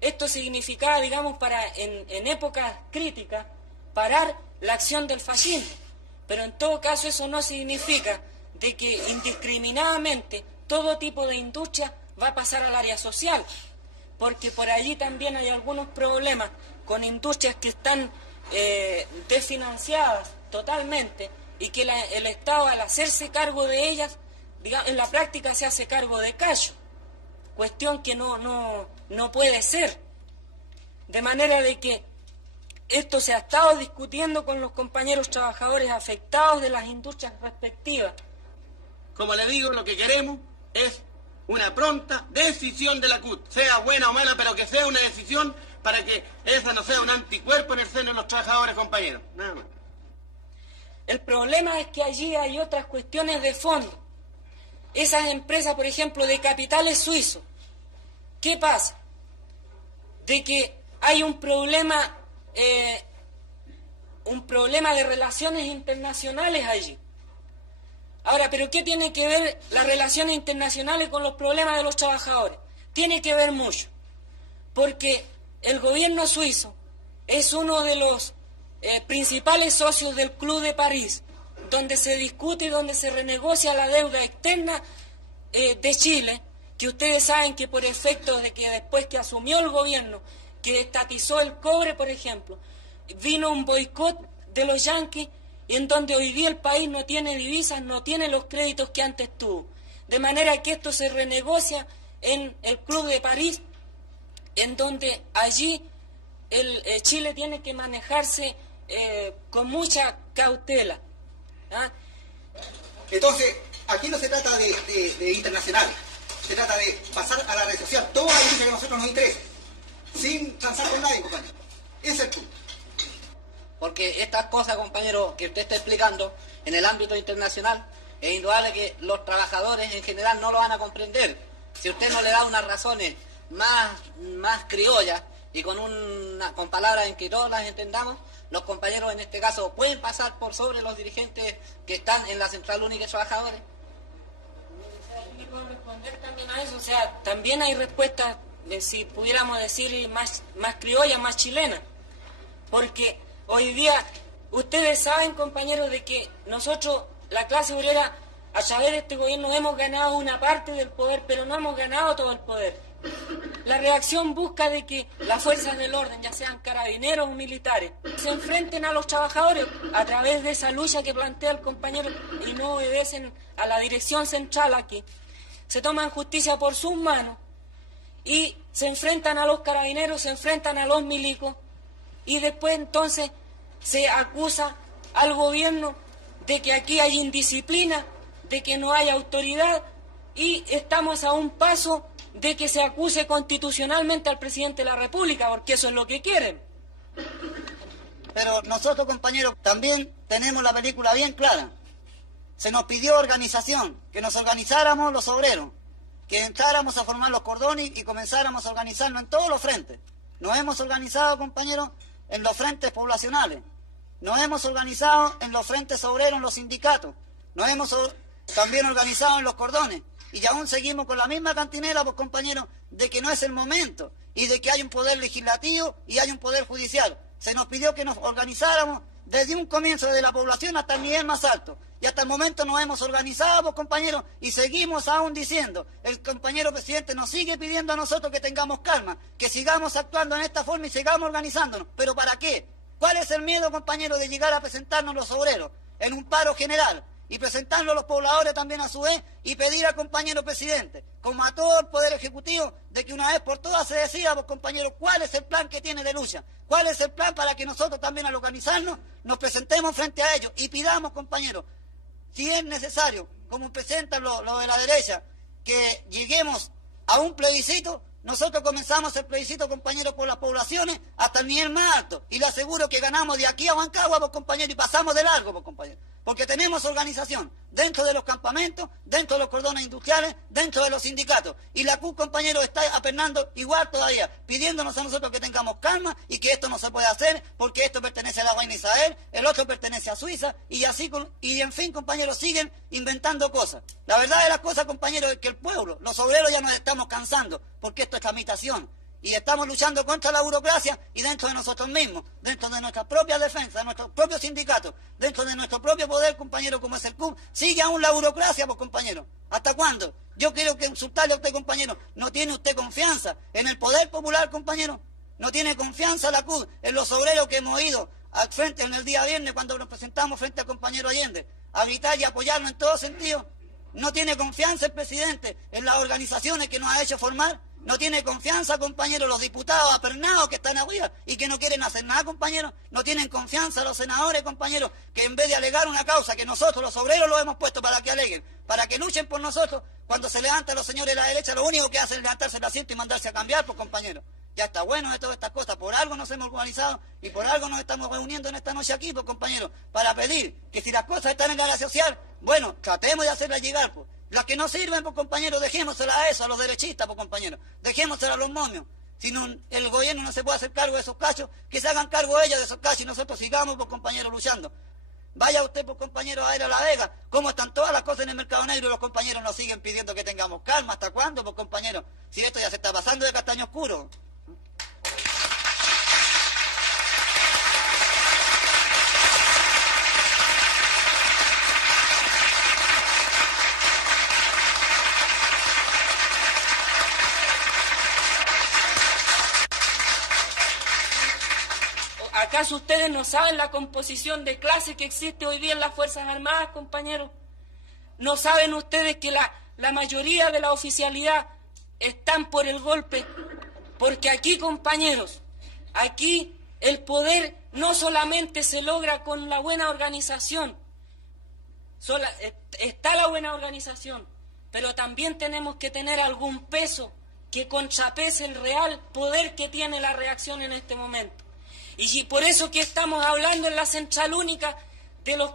esto significaba, digamos, en épocas críticas, parar la acción del fascismo. Pero en todo caso eso no significa de que indiscriminadamente todo tipo de industria va a pasar al área social, porque por allí también hay algunos problemas con industrias que están desfinanciadas totalmente y que el Estado, al hacerse cargo de ellas, digamos, en la práctica se hace cargo de callo, cuestión que no puede ser. De manera de que esto se ha estado discutiendo con los compañeros trabajadores afectados de las industrias respectivas. Como le digo, lo que queremos es una pronta decisión de la CUT, sea buena o mala, pero que sea una decisión para que esa no sea un anticuerpo en el seno de los trabajadores, compañeros. Nada más. El problema es que allí hay otras cuestiones de fondo. Esas empresas, por ejemplo, de capitales suizos, ¿qué pasa? De que hay un problema de relaciones internacionales allí. Ahora, ¿pero qué tiene que ver las relaciones internacionales con los problemas de los trabajadores? Tiene que ver mucho, porque el gobierno suizo es uno de los principales socios del Club de París, donde se discute y donde se renegocia la deuda externa de Chile, que ustedes saben que por efecto de que después que asumió el gobierno, que estatizó el cobre, por ejemplo, vino un boicot de los yanquis, en donde hoy día el país no tiene divisas, no tiene los créditos que antes tuvo. De manera que esto se renegocia en el Club de París, en donde allí Chile tiene que manejarse con mucha cautela. ¿Ah? Entonces, aquí no se trata de internacional, se trata de pasar a la red social toda la industria que a nosotros nos interesa, sin transar con nadie, compañero. Ese es el punto. Porque estas cosas, compañero, que usted está explicando en el ámbito internacional, es indudable que los trabajadores en general no lo van a comprender. Si usted no le da unas razones más criollas y con palabras en que todos las entendamos, los compañeros en este caso pueden pasar por sobre los dirigentes que están en la Central Única de Trabajadores. ¿Puedo responder también a eso? O sea, también hay respuestas, si pudiéramos decir, más criollas, más chilenas. Porque hoy día, ustedes saben, compañeros, de que nosotros, la clase obrera, a través de este gobierno hemos ganado una parte del poder, pero no hemos ganado todo el poder. La reacción busca de que las fuerzas del orden, ya sean carabineros o militares, se enfrenten a los trabajadores a través de esa lucha que plantea el compañero y no obedecen a la dirección central aquí. Se toman justicia por sus manos y se enfrentan a los carabineros, se enfrentan a los milicos y después entonces se acusa al gobierno de que aquí hay indisciplina, de que no hay autoridad y estamos a un paso de que se acuse constitucionalmente al presidente de la República, porque eso es lo que quieren. Pero nosotros, compañeros, también tenemos la película bien clara. Se nos pidió organización, que nos organizáramos los obreros, que entráramos a formar los cordones y comenzáramos a organizarnos en todos los frentes. Nos hemos organizado, compañeros, en los frentes poblacionales. Nos hemos organizado en los frentes obreros, en los sindicatos. Nos hemos también organizado en los cordones. Y aún seguimos con la misma cantinela, pues, compañeros, de que no es el momento y de que hay un poder legislativo y hay un poder judicial. Se nos pidió que nos organizáramos desde un comienzo, desde la población hasta el nivel más alto. Y hasta el momento nos hemos organizado, pues, compañeros, y seguimos aún diciendo, el compañero presidente nos sigue pidiendo a nosotros que tengamos calma, que sigamos actuando en esta forma y sigamos organizándonos. ¿Pero para qué? ¿Cuál es el miedo, compañero, de llegar a presentarnos los obreros en un paro general? Y presentarlo a los pobladores también a su vez y pedir al compañero presidente, como a todo el Poder Ejecutivo, de que una vez por todas se decida, pues, compañero, cuál es el plan que tiene de lucha, cuál es el plan para que nosotros también al organizarnos nos presentemos frente a ellos y pidamos, compañero, si es necesario, como presentan los de la derecha, que lleguemos a un plebiscito. Nosotros comenzamos el plebiscito, compañeros, por las poblaciones hasta el nivel más alto. Y le aseguro que ganamos de aquí a Huancagua, pues, compañeros, y pasamos de largo, pues, compañeros. Porque tenemos organización dentro de los campamentos, dentro de los cordones industriales, dentro de los sindicatos. Y la CUT, compañeros, está apernando igual todavía, pidiéndonos a nosotros que tengamos calma y que esto no se puede hacer porque esto pertenece a la reina Isabel, el otro pertenece a Suiza, y así, y en fin, compañeros, siguen inventando cosas. La verdad de las cosas, compañeros, es que el pueblo, los obreros ya nos estamos cansando, porque esto es tramitación. Y estamos luchando contra la burocracia y dentro de nosotros mismos, dentro de nuestra propia defensa, de nuestros propios sindicatos, dentro de nuestro propio poder, compañero, como es el CUB, sigue aún la burocracia, pues, compañero. ¿Hasta cuándo? Yo quiero que insultarle a usted, compañero. ¿No tiene usted confianza en el poder popular, compañero? ¿No tiene confianza la CUB en los obreros que hemos ido al frente en el día viernes cuando nos presentamos frente al compañero Allende a gritar y apoyarnos en todo sentido? ¿No tiene confianza el presidente en las organizaciones que nos ha hecho formar? ¿No tiene confianza, compañeros, los diputados apernados que están arriba y que no quieren hacer nada, compañeros? ¿No tienen confianza los senadores, compañeros, que en vez de alegar una causa que nosotros, los obreros, los hemos puesto para que aleguen, para que luchen por nosotros, cuando se levantan los señores de la derecha, lo único que hacen es levantarse el asiento y mandarse a cambiar, pues, compañeros? Ya está bueno de todas estas cosas. Por algo nos hemos organizado y por algo nos estamos reuniendo en esta noche aquí, pues, compañeros, para pedir que si las cosas están en la área social, bueno, tratemos de hacerlas llegar, pues. Las que no sirven, pues, compañeros, dejémoselas a eso, a los derechistas, pues, compañeros. Dejémoselas a los momios. Si no, el gobierno no se puede hacer cargo de esos cachos, que se hagan cargo ellos de esos cachos y nosotros sigamos, pues, compañeros, luchando. Vaya usted, pues, compañero, a ir a La Vega, cómo están todas las cosas en el mercado negro y los compañeros nos siguen pidiendo que tengamos calma. ¿Hasta cuándo, pues, compañeros? Si esto ya se está pasando de castaño oscuro. ¿Acaso ustedes no saben la composición de clase que existe hoy día en las Fuerzas Armadas, compañeros? ¿No saben ustedes que la mayoría de la oficialidad están por el golpe? Porque aquí, compañeros, aquí el poder no solamente se logra con la buena organización, está la buena organización, pero también tenemos que tener algún peso que contrapese el real poder que tiene la reacción en este momento. Y por eso que estamos hablando en la Central Única de los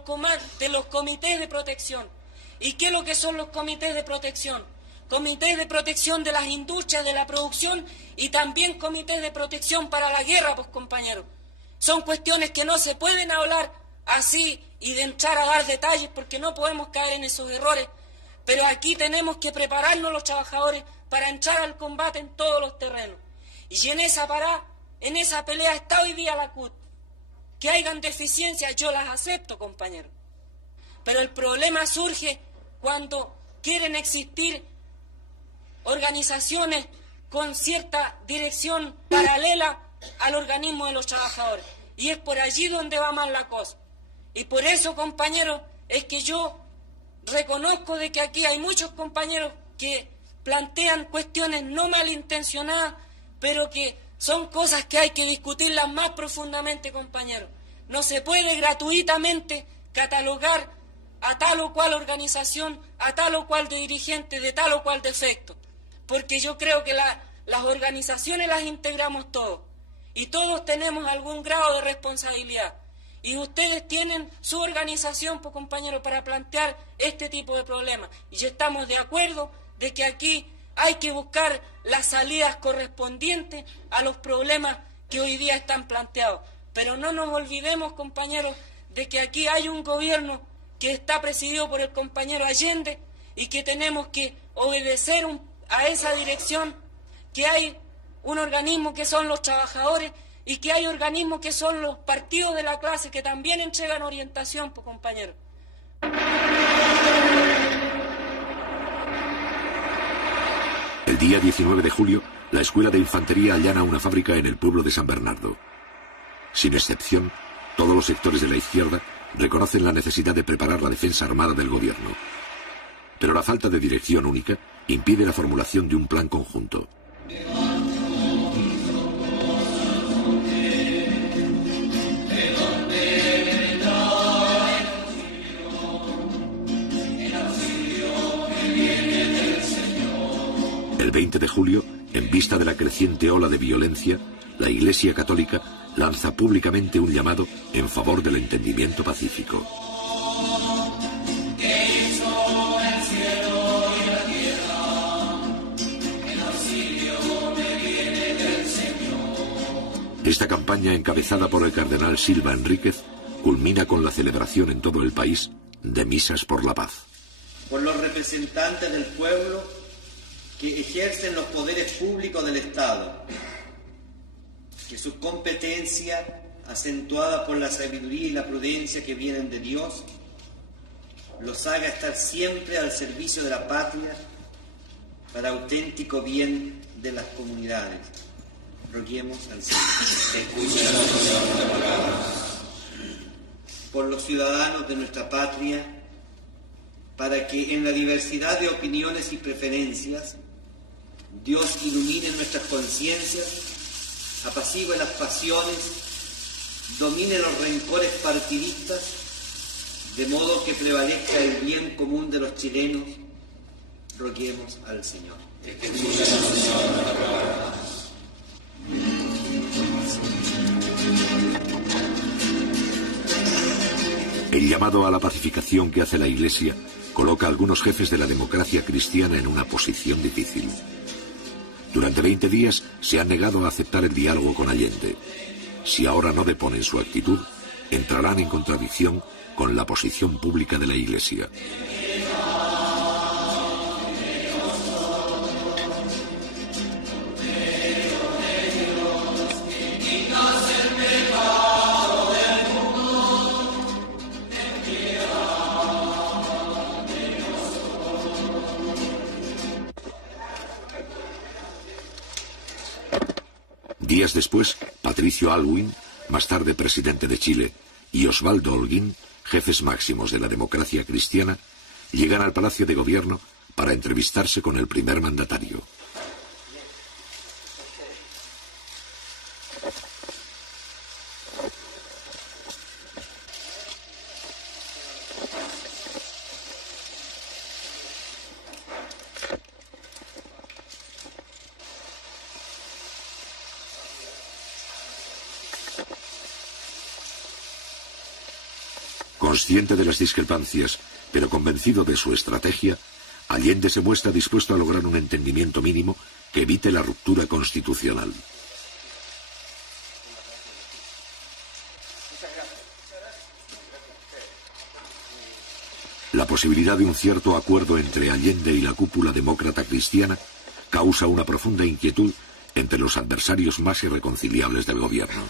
comités de protección. ¿Y qué es lo que son los comités de protección? Comités de protección de las industrias, de la producción y también comités de protección para la guerra, pues, compañeros. Son cuestiones que no se pueden hablar así y de entrar a dar detalles porque no podemos caer en esos errores. Pero aquí tenemos que prepararnos los trabajadores para entrar al combate en todos los terrenos. Y en esa pelea está hoy día la CUT. Que hayan deficiencias, yo las acepto, compañeros. Pero el problema surge cuando quieren existir organizaciones con cierta dirección paralela al organismo de los trabajadores. Y es por allí donde va mal la cosa. Y por eso, compañeros, es que yo reconozco de que aquí hay muchos compañeros que plantean cuestiones no malintencionadas, pero que son cosas que hay que discutirlas más profundamente, compañeros. No se puede gratuitamente catalogar a tal o cual organización, a tal o cual dirigente, de tal o cual defecto. Porque yo creo que las organizaciones las integramos todos. Y todos tenemos algún grado de responsabilidad. Y ustedes tienen su organización, pues, compañeros, para plantear este tipo de problemas. Y estamos de acuerdo de que aquí hay que buscar las salidas correspondientes a los problemas que hoy día están planteados. Pero no nos olvidemos, compañeros, de que aquí hay un gobierno que está presidido por el compañero Allende y que tenemos que obedecer a esa dirección, que hay un organismo que son los trabajadores y que hay organismos que son los partidos de la clase que también entregan orientación, pues, compañeros. El día 19 de julio, la Escuela de Infantería allana una fábrica en el pueblo de San Bernardo. Sin excepción, todos los sectores de la izquierda reconocen la necesidad de preparar la defensa armada del gobierno. Pero la falta de dirección única impide la formulación de un plan conjunto. El 20 de julio, en vista de la creciente ola de violencia, la Iglesia Católica lanza públicamente un llamado en favor del entendimiento pacífico. Esta campaña, encabezada por el cardenal Silva Enríquez, culmina con la celebración en todo el país de misas por la paz. Por los representantes del pueblo que ejercen los poderes públicos del Estado, que su competencia, acentuada por la sabiduría y la prudencia que vienen de Dios, los haga estar siempre al servicio de la patria para auténtico bien de las comunidades. Roguemos al Señor. Por los ciudadanos de nuestra patria, para que en la diversidad de opiniones y preferencias, Dios ilumine nuestras conciencias, apacigüe las pasiones, domine los rencores partidistas, de modo que prevalezca el bien común de los chilenos. Roguemos al Señor. El llamado a la pacificación que hace la Iglesia coloca a algunos jefes de la democracia cristiana en una posición difícil. Durante 20 días se han negado a aceptar el diálogo con Allende. Si ahora no deponen su actitud, entrarán en contradicción con la posición pública de la Iglesia. Días después, Patricio Aylwin, más tarde presidente de Chile, y Osvaldo Holguín, jefes máximos de la democracia cristiana, llegan al Palacio de Gobierno para entrevistarse con el primer mandatario. Consciente de las discrepancias, pero convencido de su estrategia, Allende se muestra dispuesto a lograr un entendimiento mínimo que evite la ruptura constitucional. La posibilidad de un cierto acuerdo entre Allende y la cúpula demócrata cristiana causa una profunda inquietud entre los adversarios más irreconciliables del gobierno.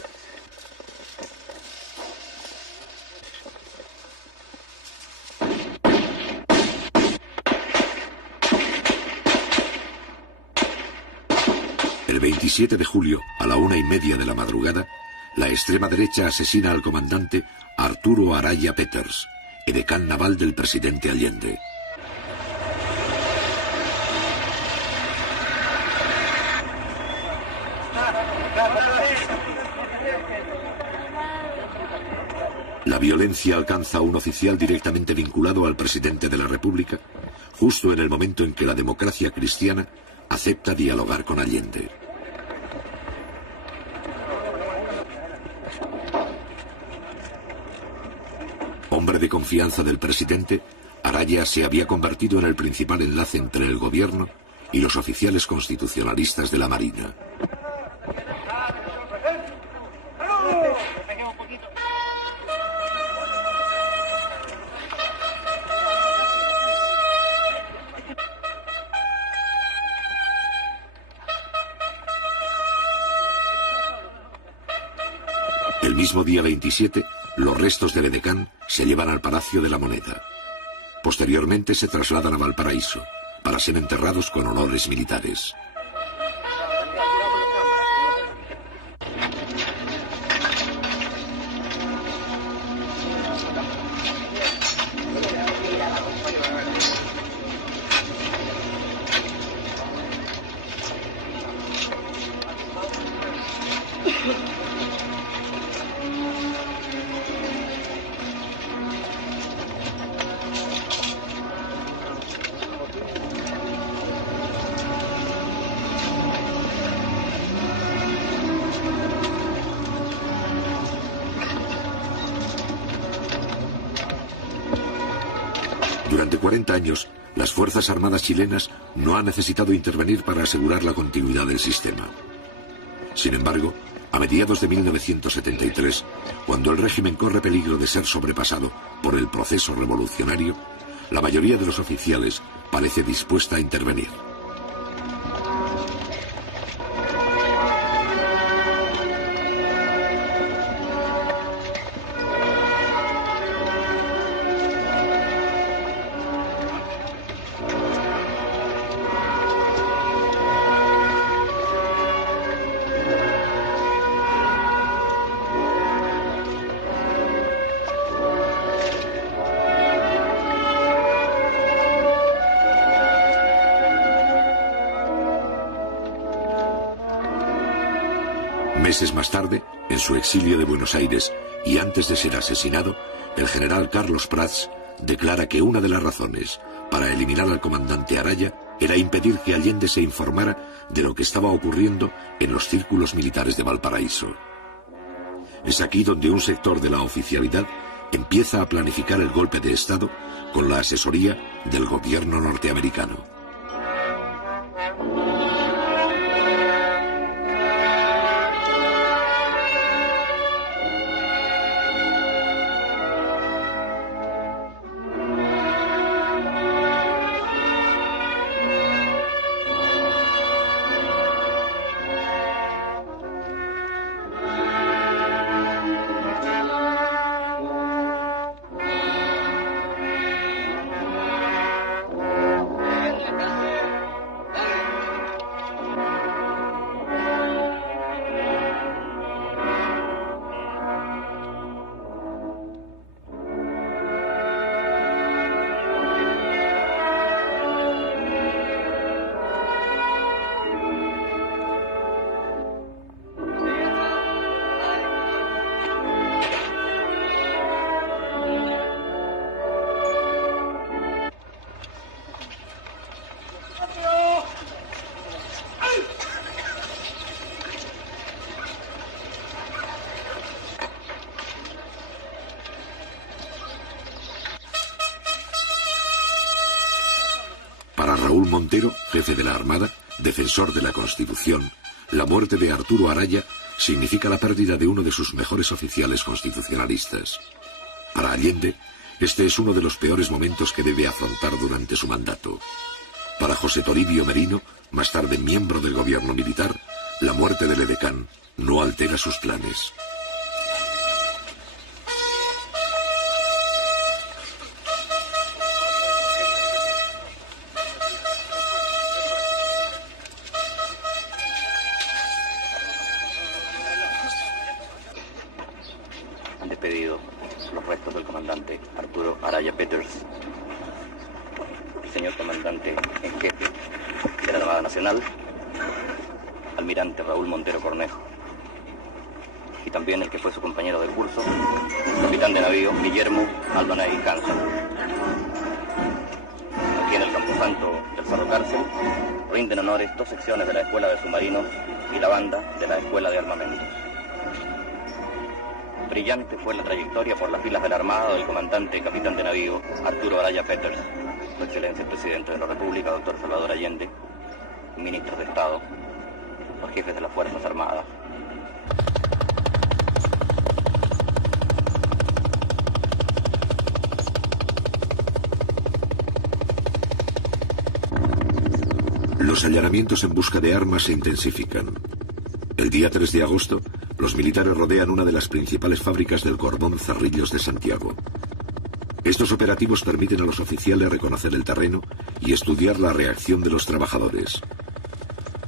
El 27 de julio, a la 1:30 de la madrugada, la extrema derecha asesina al comandante Arturo Araya Peters, edecán naval del presidente Allende. La violencia alcanza a un oficial directamente vinculado al presidente de la República, justo en el momento en que la democracia cristiana acepta dialogar con Allende. Hombre de confianza del presidente, Araya se había convertido en el principal enlace entre el gobierno y los oficiales constitucionalistas de la Marina. El mismo día 27, los restos del edecán se llevan al Palacio de la Moneda. Posteriormente se trasladan a Valparaíso, para ser enterrados con honores militares. Durante 40 años, las Fuerzas Armadas chilenas no han necesitado intervenir para asegurar la continuidad del sistema. Sin embargo, a mediados de 1973, cuando el régimen corre peligro de ser sobrepasado por el proceso revolucionario, la mayoría de los oficiales parece dispuesta a intervenir. Meses más tarde, en su exilio de Buenos Aires y antes de ser asesinado, el general Carlos Prats declara que una de las razones para eliminar al comandante Araya era impedir que Allende se informara de lo que estaba ocurriendo en los círculos militares de Valparaíso. Es aquí donde un sector de la oficialidad empieza a planificar el golpe de Estado con la asesoría del gobierno norteamericano. Montero, jefe de la Armada, defensor de la Constitución, la muerte de Arturo Araya significa la pérdida de uno de sus mejores oficiales constitucionalistas. Para Allende, este es uno de los peores momentos que debe afrontar durante su mandato. Para José Toribio Merino, más tarde miembro del gobierno militar, la muerte del edecán no altera sus planes. Han despedido los restos del comandante Arturo Araya Peters, el señor comandante en jefe de la Armada Nacional, almirante Raúl Montero Cornejo, y también el que fue su compañero de curso, capitán de navío Guillermo Aldonay Canson. Aquí en el camposanto del Ferrocárcel rinden honores 2 secciones de la Escuela de Submarinos y la banda de la Escuela de Armamentos. Brillante fue la trayectoria por las filas de la Armada del comandante y capitán de navío Arturo Araya Peters, su excelencia el presidente de la República, doctor Salvador Allende, ministros de Estado, los jefes de las Fuerzas Armadas. Los allanamientos en busca de armas se intensifican. El día 3 de agosto, los militares rodean una de las principales fábricas del cordón Cerrillos de Santiago. Estos operativos permiten a los oficiales reconocer el terreno y estudiar la reacción de los trabajadores.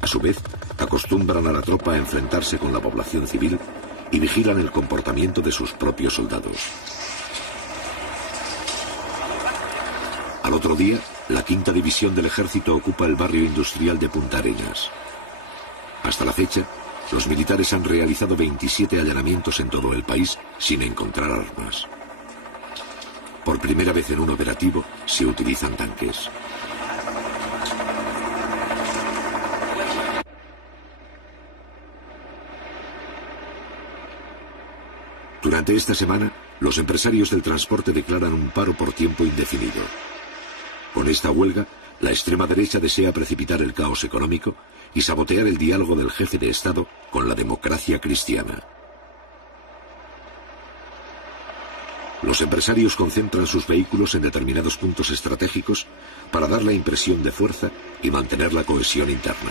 A su vez, acostumbran a la tropa a enfrentarse con la población civil y vigilan el comportamiento de sus propios soldados. Al otro día, la 5ª División del Ejército ocupa el barrio industrial de Punta Arenas. Hasta la fecha, los militares han realizado 27 allanamientos en todo el país sin encontrar armas. Por primera vez en un operativo se utilizan tanques. Durante esta semana, los empresarios del transporte declaran un paro por tiempo indefinido. Con esta huelga, la extrema derecha desea precipitar el caos económico y sabotear el diálogo del jefe de Estado con la democracia cristiana. Los empresarios concentran sus vehículos en determinados puntos estratégicos para dar la impresión de fuerza y mantener la cohesión interna.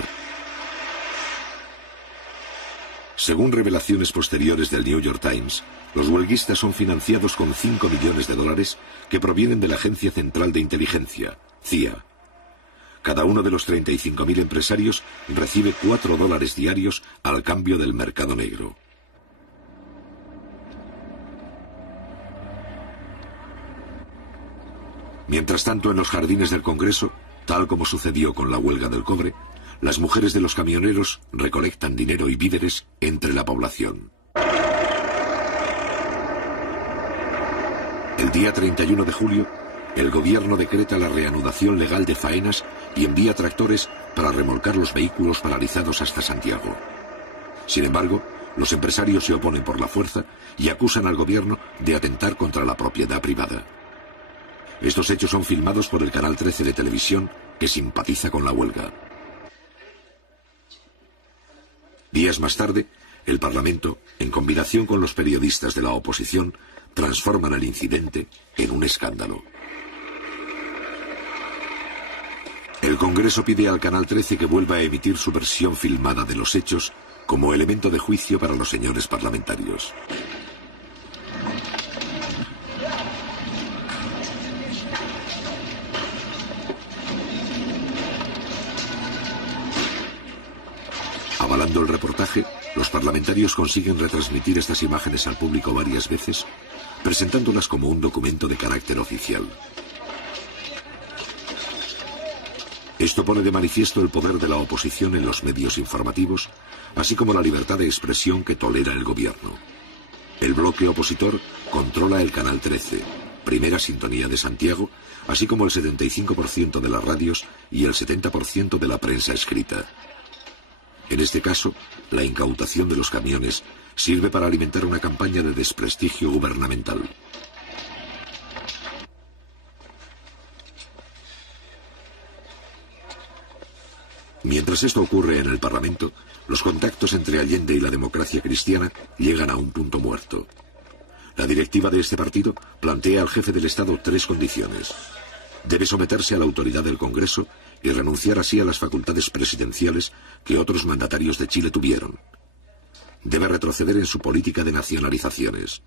Según revelaciones posteriores del New York Times, los huelguistas son financiados con $5 millones que provienen de la Agencia Central de Inteligencia, CIA. Cada uno de los 35.000 empresarios recibe $4 diarios al cambio del mercado negro. Mientras tanto, en los jardines del Congreso, tal como sucedió con la huelga del cobre, las mujeres de los camioneros recolectan dinero y víveres entre la población. El día 31 de julio, el gobierno decreta la reanudación legal de faenas y envía tractores para remolcar los vehículos paralizados hasta Santiago. Sin embargo, los empresarios se oponen por la fuerza y acusan al gobierno de atentar contra la propiedad privada. Estos hechos son filmados por el Canal 13 de televisión, que simpatiza con la huelga. Días más tarde, el Parlamento, en combinación con los periodistas de la oposición, transforman el incidente en un escándalo. El Congreso pide al Canal 13 que vuelva a emitir su versión filmada de los hechos como elemento de juicio para los señores parlamentarios. Avalando el reportaje, los parlamentarios consiguen retransmitir estas imágenes al público varias veces, presentándolas como un documento de carácter oficial. Esto pone de manifiesto el poder de la oposición en los medios informativos, así como la libertad de expresión que tolera el gobierno. El bloque opositor controla el Canal 13, primera sintonía de Santiago, así como el 75% de las radios y el 70% de la prensa escrita. En este caso, la incautación de los camiones sirve para alimentar una campaña de desprestigio gubernamental. Mientras esto ocurre en el Parlamento, los contactos entre Allende y la democracia cristiana llegan a un punto muerto. La directiva de este partido plantea al jefe del Estado 3 condiciones. Debe someterse a la autoridad del Congreso y renunciar así a las facultades presidenciales que otros mandatarios de Chile tuvieron. Debe retroceder en su política de nacionalizaciones.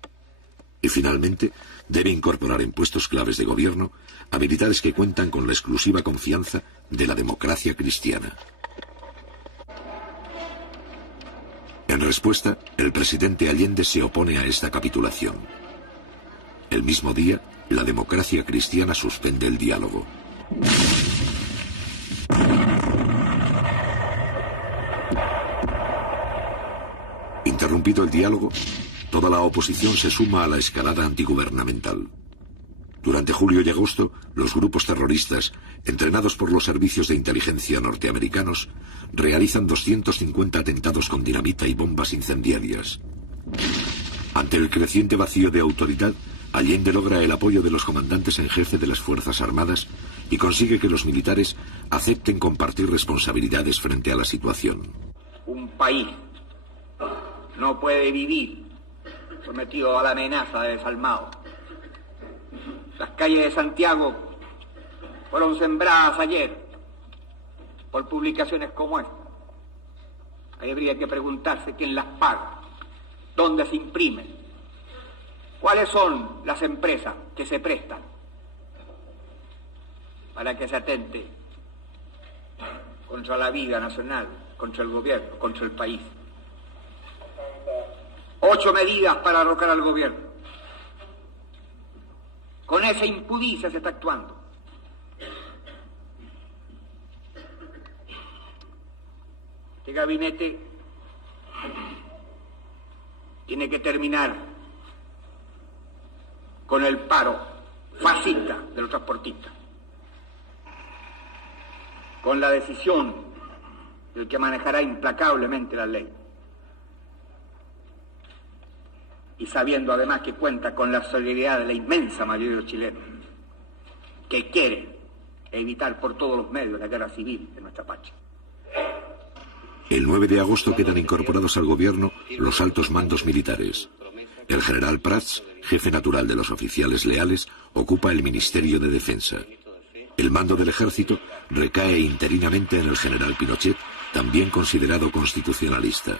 Y finalmente, debe incorporar en puestos claves de gobierno a militares que cuentan con la exclusiva confianza de la democracia cristiana. En respuesta, el presidente Allende se opone a esta capitulación. El mismo día, la democracia cristiana suspende el diálogo. Interrumpido el diálogo, toda la oposición se suma a la escalada antigubernamental. Durante julio y agosto, los grupos terroristas, entrenados por los servicios de inteligencia norteamericanos, realizan 250 atentados con dinamita y bombas incendiarias. Ante el creciente vacío de autoridad, Allende logra el apoyo de los comandantes en jefe de las Fuerzas Armadas y consigue que los militares acepten compartir responsabilidades frente a la situación. Un país no puede vivir sometido a la amenaza de desalmado. Las calles de Santiago fueron sembradas ayer por publicaciones como esta. Ahí habría que preguntarse quién las paga, dónde se imprimen, cuáles son las empresas que se prestan para que se atente contra la vida nacional, contra el gobierno, contra el país. 8 medidas para arrocar al gobierno. Con esa impudicia se está actuando. Este gabinete tiene que terminar con el paro fascista de los transportistas, con la decisión del que manejará implacablemente la ley, y sabiendo además que cuenta con la solidaridad de la inmensa mayoría de los chilenos, que quiere evitar por todos los medios la guerra civil de nuestra patria. El 9 de agosto quedan incorporados al gobierno los altos mandos militares. El general Prats, jefe natural de los oficiales leales, ocupa el Ministerio de Defensa. El mando del ejército recae interinamente en el general Pinochet, también considerado constitucionalista.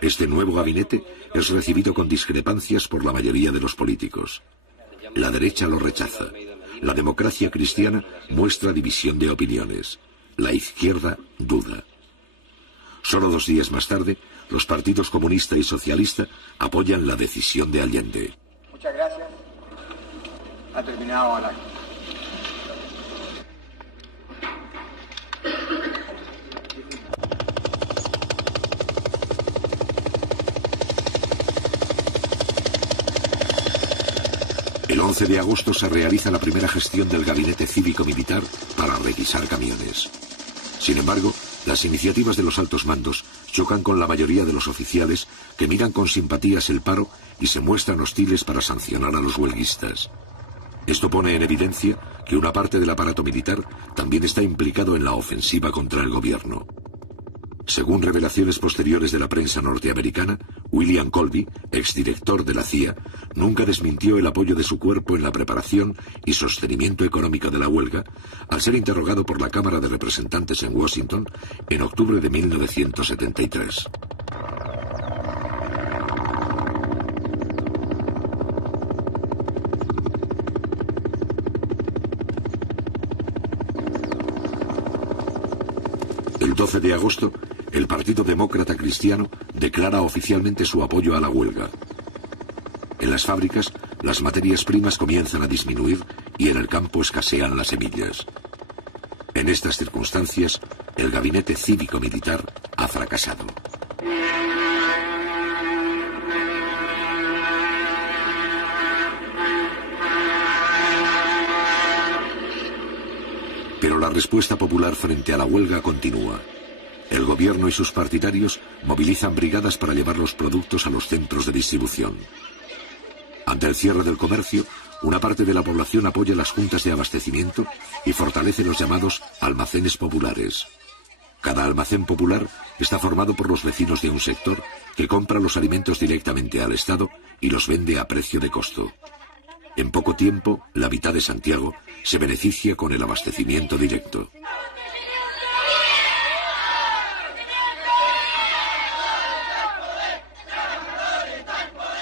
Este nuevo gabinete es recibido con discrepancias por la mayoría de los políticos. La derecha lo rechaza. La democracia cristiana muestra división de opiniones. La izquierda duda. Solo 2 días más tarde, los partidos comunista y socialista apoyan la decisión de Allende. Muchas gracias. Ha terminado ahora. El 11 de agosto se realiza la primera gestión del gabinete cívico-militar para requisar camiones. Sin embargo, las iniciativas de los altos mandos chocan con la mayoría de los oficiales que miran con simpatías el paro y se muestran hostiles para sancionar a los huelguistas. Esto pone en evidencia que una parte del aparato militar también está implicado en la ofensiva contra el gobierno. Según revelaciones posteriores de la prensa norteamericana, William Colby, exdirector de la CIA, nunca desmintió el apoyo de su cuerpo en la preparación y sostenimiento económico de la huelga, al ser interrogado por la Cámara de Representantes en Washington en octubre de 1973. El 12 de agosto, el Partido Demócrata Cristiano declara oficialmente su apoyo a la huelga. En las fábricas, las materias primas comienzan a disminuir y en el campo escasean las semillas. En estas circunstancias, el gabinete cívico-militar ha fracasado. Pero la respuesta popular frente a la huelga continúa. El gobierno y sus partidarios movilizan brigadas para llevar los productos a los centros de distribución. Ante el cierre del comercio, una parte de la población apoya las juntas de abastecimiento y fortalece los llamados almacenes populares. Cada almacén popular está formado por los vecinos de un sector que compra los alimentos directamente al Estado y los vende a precio de costo. En poco tiempo, la mitad de Santiago se beneficia con el abastecimiento directo.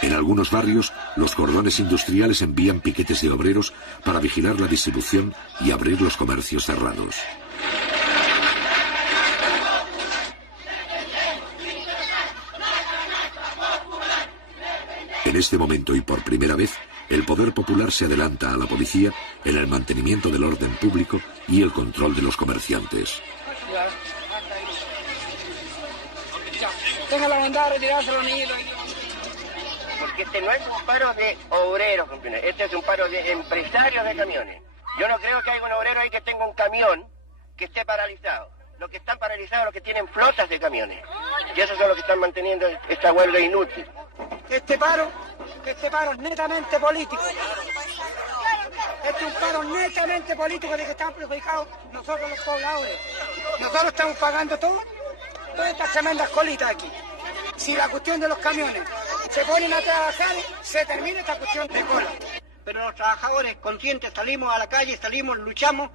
En algunos barrios, los cordones industriales envían piquetes de obreros para vigilar la distribución y abrir los comercios cerrados. En este momento y por primera vez, el poder popular se adelanta a la policía en el mantenimiento del orden público y el control de los comerciantes. Déjala mandar a retirarse a los niños. Porque este no es un paro de obreros, compañeros. Este es un paro de empresarios de camiones. Yo no creo que haya un obrero ahí que tenga un camión que esté paralizado. Los que están paralizados los que tienen flotas de camiones. Y esos son los que están manteniendo esta huelga inútil. Este paro es netamente político. Este es un paro netamente político de que están perjudicados nosotros los pobladores. Nosotros estamos pagando todas estas tremendas colitas aquí. Si la cuestión de los camiones se ponen a trabajar, se termina esta cuestión de cola. Pero los trabajadores conscientes salimos a la calle, salimos, luchamos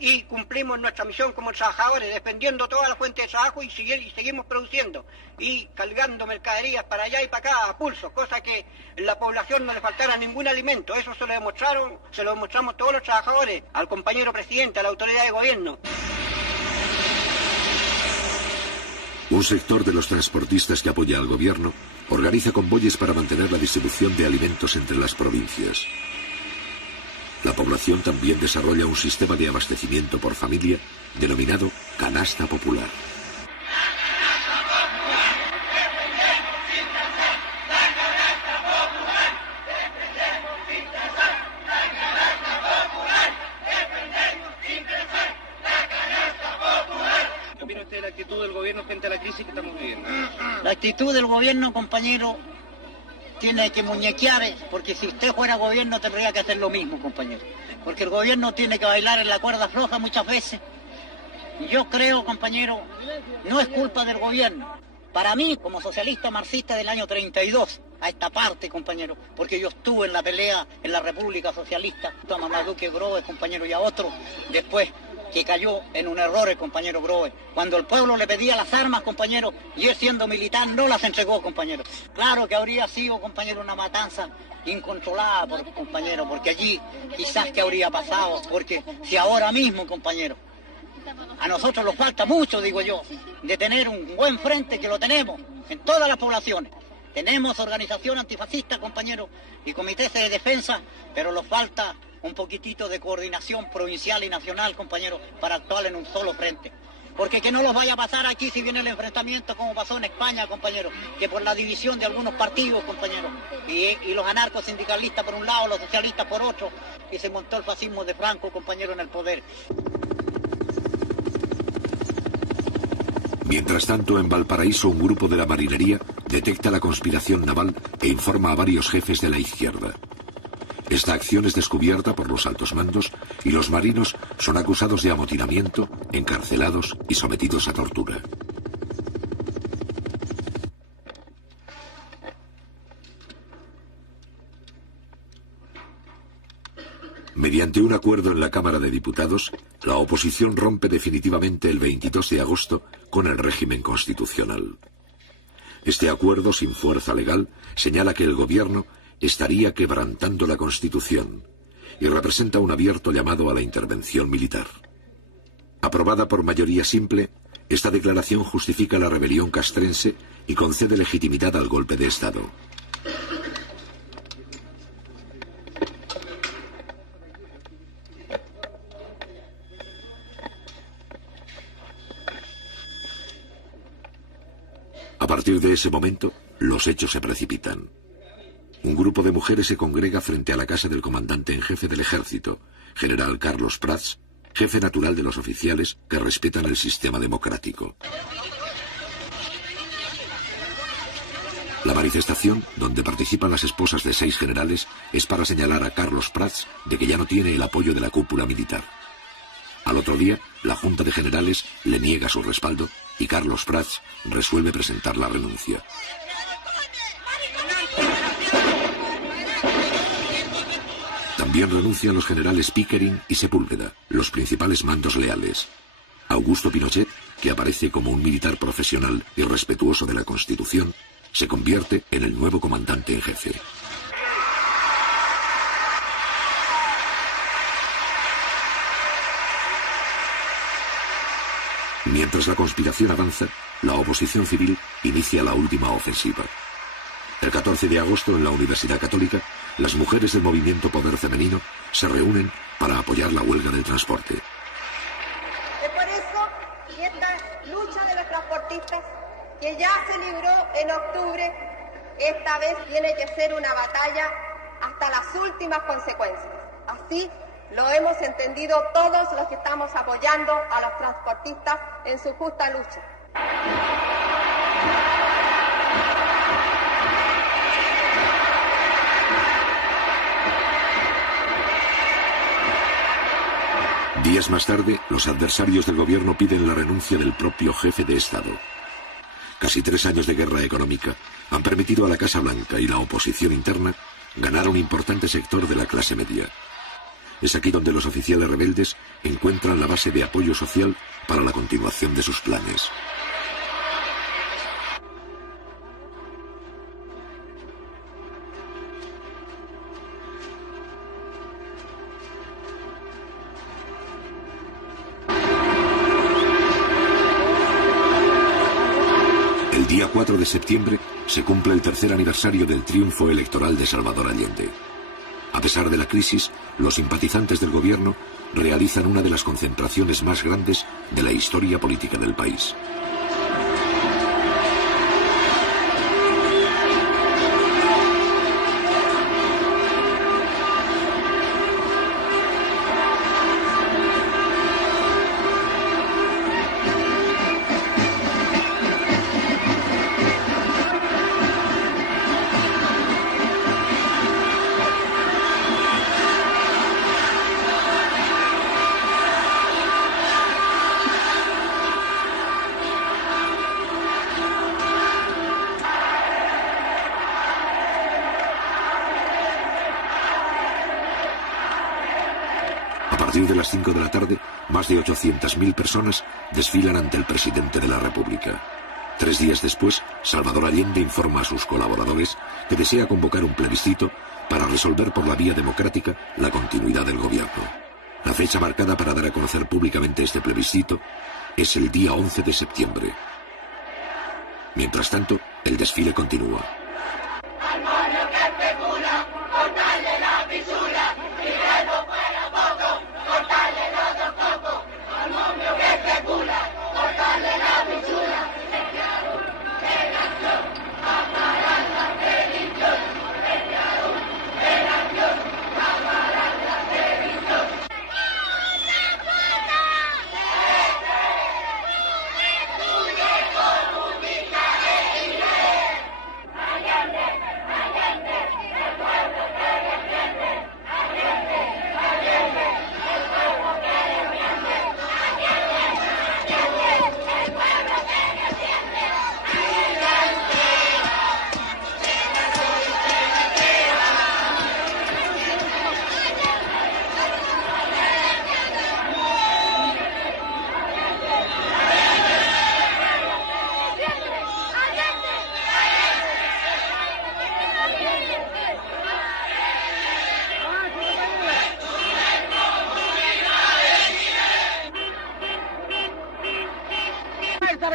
y cumplimos nuestra misión como trabajadores, defendiendo toda la fuente de trabajo y seguimos produciendo y cargando mercaderías para allá y para acá a pulso, cosa que en la población no le faltara ningún alimento. Eso se lo demostramos todos los trabajadores, al compañero presidente, a la autoridad de gobierno. Un sector de los transportistas que apoya al gobierno organiza convoyes para mantener la distribución de alimentos entre las provincias. La población también desarrolla un sistema de abastecimiento por familia denominado canasta popular. ¿Qué opina usted de la actitud del gobierno frente a la crisis que estamos viviendo? La actitud del gobierno, compañero, tiene que muñequear, porque si usted fuera gobierno tendría que hacer lo mismo, compañero. Porque el gobierno tiene que bailar en la cuerda floja muchas veces. Y yo creo, compañero, no es culpa del gobierno. Para mí, como socialista marxista del año 32, a esta parte, compañero, porque yo estuve en la pelea en la República Socialista, junto a Mamaduque Grohe, compañero, y a otro, después que cayó en un error el compañero Grohe. Cuando el pueblo le pedía las armas, compañero, y él siendo militar no las entregó, compañero. Claro que habría sido, compañero, una matanza incontrolada, compañero, porque allí quizás que habría pasado, porque si ahora mismo, compañero, a nosotros nos falta mucho, digo yo, de tener un buen frente, que lo tenemos en todas las poblaciones. Tenemos organización antifascista, compañero, y comités de defensa, pero nos falta un poquitito de coordinación provincial y nacional, compañero, para actuar en un solo frente. Porque que no los vaya a pasar aquí si viene el enfrentamiento como pasó en España, compañero, que por la división de algunos partidos, compañero, y los anarcos sindicalistas por un lado, los socialistas por otro, y se montó el fascismo de Franco, compañero, en el poder. Mientras tanto, en Valparaíso, un grupo de la marinería detecta la conspiración naval e informa a varios jefes de la izquierda. Esta acción es descubierta por los altos mandos y los marinos son acusados de amotinamiento, encarcelados y sometidos a tortura. Mediante un acuerdo en la Cámara de Diputados, la oposición rompe definitivamente el 22 de agosto con el régimen constitucional. Este acuerdo, sin fuerza legal, señala que el gobierno estaría quebrantando la Constitución y representa un abierto llamado a la intervención militar. Aprobada por mayoría simple, esta declaración justifica la rebelión castrense y concede legitimidad al golpe de Estado. A partir de ese momento, los hechos se precipitan. Un grupo de mujeres se congrega frente a la casa del comandante en jefe del ejército, general Carlos Prats, jefe natural de los oficiales que respetan el sistema democrático. La manifestación, donde participan las esposas de 6 generales, es para señalar a Carlos Prats de que ya no tiene el apoyo de la cúpula militar. Al otro día, la Junta de Generales le niega su respaldo y Carlos Prats resuelve presentar la renuncia. También renuncian los generales Pickering y Sepúlveda, los principales mandos leales. Augusto Pinochet, que aparece como un militar profesional y respetuoso de la Constitución, se convierte en el nuevo comandante en jefe. Mientras la conspiración avanza, la oposición civil inicia la última ofensiva. El 14 de agosto, en la Universidad Católica, las mujeres del movimiento Poder Femenino se reúnen para apoyar la huelga del transporte. Es por eso que esta lucha de los transportistas, que ya se libró en octubre, esta vez tiene que ser una batalla hasta las últimas consecuencias. Así lo hemos entendido todos los que estamos apoyando a los transportistas en su justa lucha. Días más tarde, los adversarios del gobierno piden la renuncia del propio jefe de Estado. Casi 3 años de guerra económica han permitido a la Casa Blanca y la oposición interna ganar un importante sector de la clase media. Es aquí donde los oficiales rebeldes encuentran la base de apoyo social para la continuación de sus planes. El día 4 de septiembre se cumple el 3er aniversario del triunfo electoral de Salvador Allende. A pesar de la crisis, los simpatizantes del gobierno realizan una de las concentraciones más grandes de la historia política del país. A partir de las 5 de la tarde, más de 800.000 personas desfilan ante el presidente de la República. 3 días después, Salvador Allende informa a sus colaboradores que desea convocar un plebiscito para resolver por la vía democrática la continuidad del gobierno. La fecha marcada para dar a conocer públicamente este plebiscito es el día 11 de septiembre. Mientras tanto, el desfile continúa.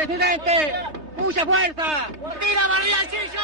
¡Presidente! ¡Mucha fuerza! ¡Viva María Chillo!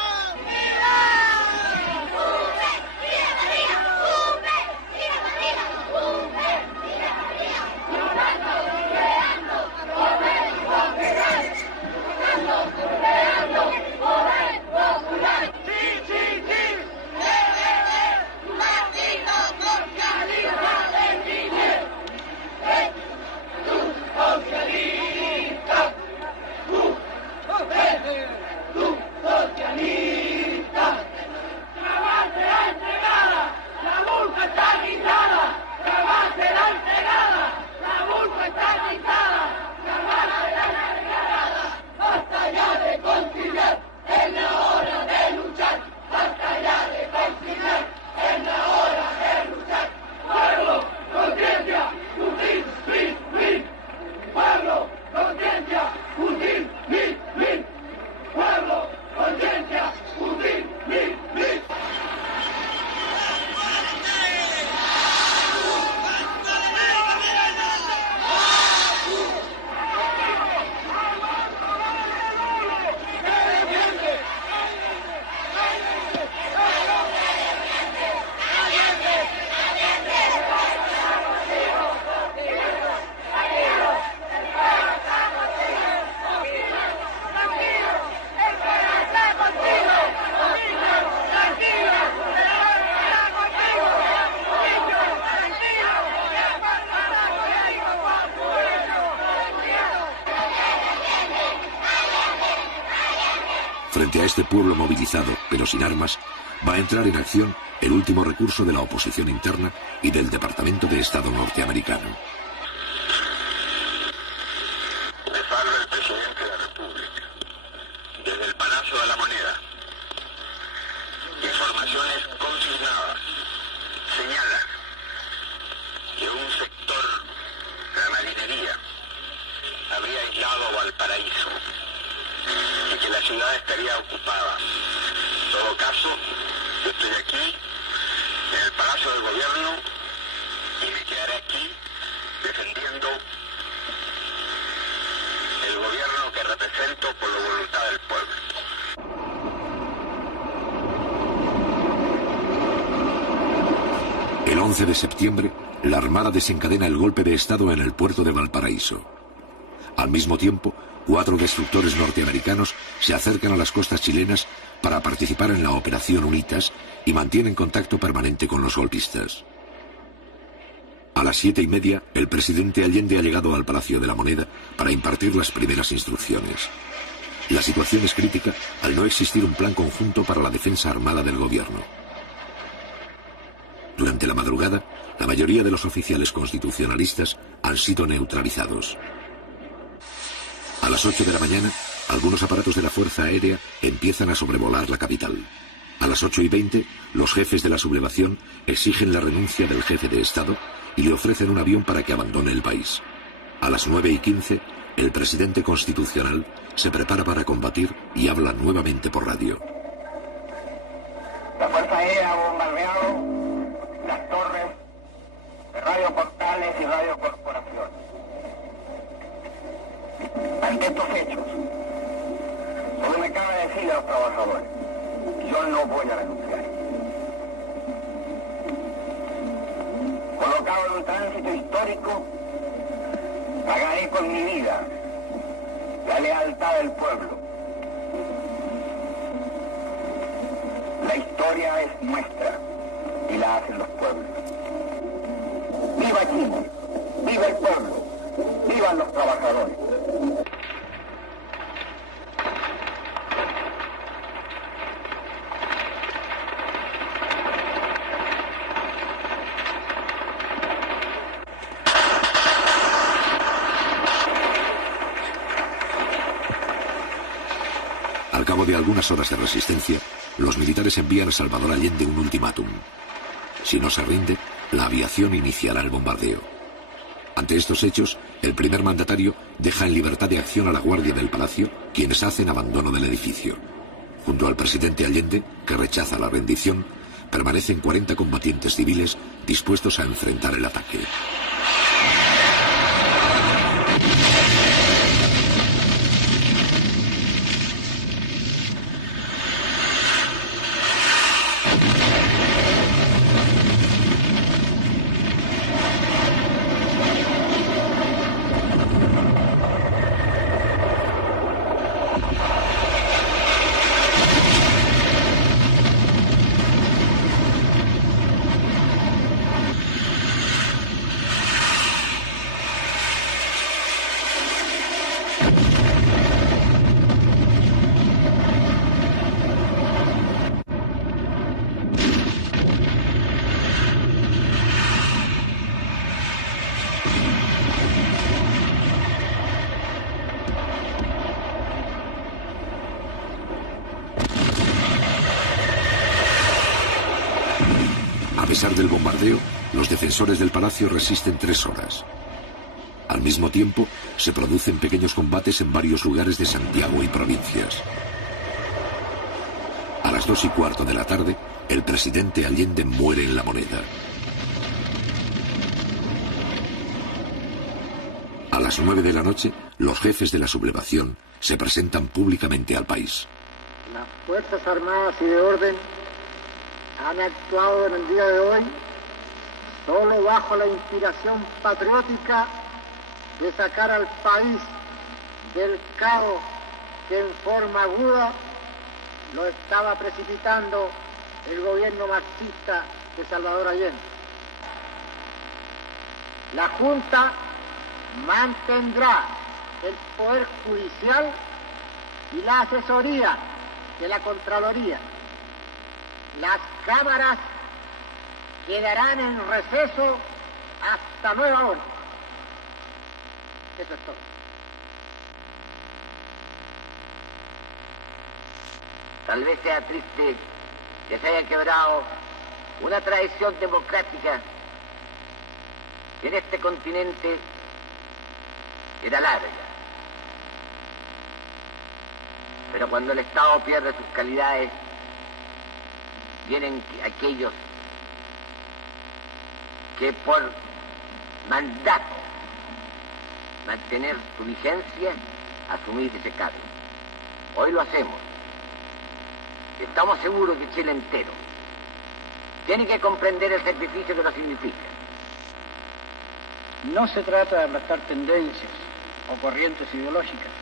Frente a este pueblo movilizado, pero sin armas, va a entrar en acción el último recurso de la oposición interna y del Departamento de Estado norteamericano. Les habla el presidente de la República, desde el Palacio de la Moneda. Informaciones confirmadas señalan que un sector de la marinería habría aislado Valparaíso y que la ciudad estaría ocupada. En todo caso, yo estoy aquí, en el Palacio del Gobierno, y me quedaré aquí defendiendo el gobierno que represento por la voluntad del pueblo. El 11 de septiembre, la Armada desencadena el golpe de Estado en el puerto de Valparaíso. Al mismo tiempo, 4 destructores norteamericanos se acercan a las costas chilenas para participar en la Operación Unitas y mantienen contacto permanente con los golpistas. A las 7:30, el presidente Allende ha llegado al Palacio de la Moneda para impartir las primeras instrucciones. La situación es crítica al no existir un plan conjunto para la defensa armada del gobierno. Durante la madrugada, la mayoría de los oficiales constitucionalistas han sido neutralizados. A las 8 de la mañana, algunos aparatos de la Fuerza Aérea empiezan a sobrevolar la capital. A las 8:20, los jefes de la sublevación exigen la renuncia del jefe de Estado y le ofrecen un avión para que abandone el país. A las 9:15, el presidente constitucional se prepara para combatir y habla nuevamente por radio. La Fuerza Aérea ha bombardeado las torres de Radio Portales y Radio Corporación. Ante estos hechos, solo me cabe decirle a los trabajadores, yo no voy a renunciar. Colocado en un tránsito histórico, pagaré con mi vida la lealtad del pueblo. La historia es nuestra y la hacen los pueblos. ¡Viva Chile! ¡Viva el pueblo! ¡Vivan los trabajadores! Al cabo de algunas horas de resistencia, los militares envían a Salvador Allende un ultimátum. Si no se rinde, la aviación iniciará el bombardeo. Ante estos hechos, el primer mandatario deja en libertad de acción a la guardia del palacio, quienes hacen abandono del edificio. Junto al presidente Allende, que rechaza la rendición, permanecen 40 combatientes civiles dispuestos a enfrentar el ataque. A pesar del bombardeo, los defensores del palacio resisten 3 horas. Al mismo tiempo, se producen pequeños combates en varios lugares de Santiago y provincias. A las 2:15 de la tarde, el presidente Allende muere en La Moneda. A las 9 de la noche, los jefes de la sublevación se presentan públicamente al país. Las Fuerzas Armadas y de Orden han actuado en el día de hoy solo bajo la inspiración patriótica de sacar al país del caos que en forma aguda lo estaba precipitando el gobierno marxista de Salvador Allende. La Junta mantendrá el poder judicial y la asesoría de la Contraloría. Las cámaras quedarán en receso hasta nueva orden. Eso es todo. Tal vez sea triste que se haya quebrado una tradición democrática que en este continente era larga. Pero cuando el Estado pierde sus calidades, vienen aquellos que por mandato mantener su vigencia, asumir ese cargo. Hoy lo hacemos. Estamos seguros que Chile entero tiene que comprender el sacrificio que nos significa. No se trata de aplastar tendencias o corrientes ideológicas,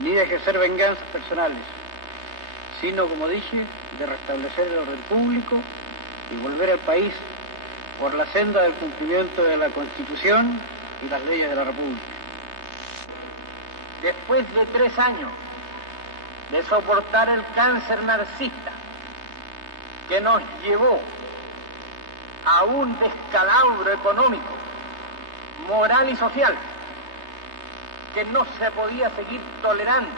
ni de ejercer venganzas personales, sino, como dije, de restablecer el orden público y volver al país por la senda del cumplimiento de la Constitución y las leyes de la República. Después de 3 años de soportar el cáncer marxista que nos llevó a un descalabro económico, moral y social que no se podía seguir tolerando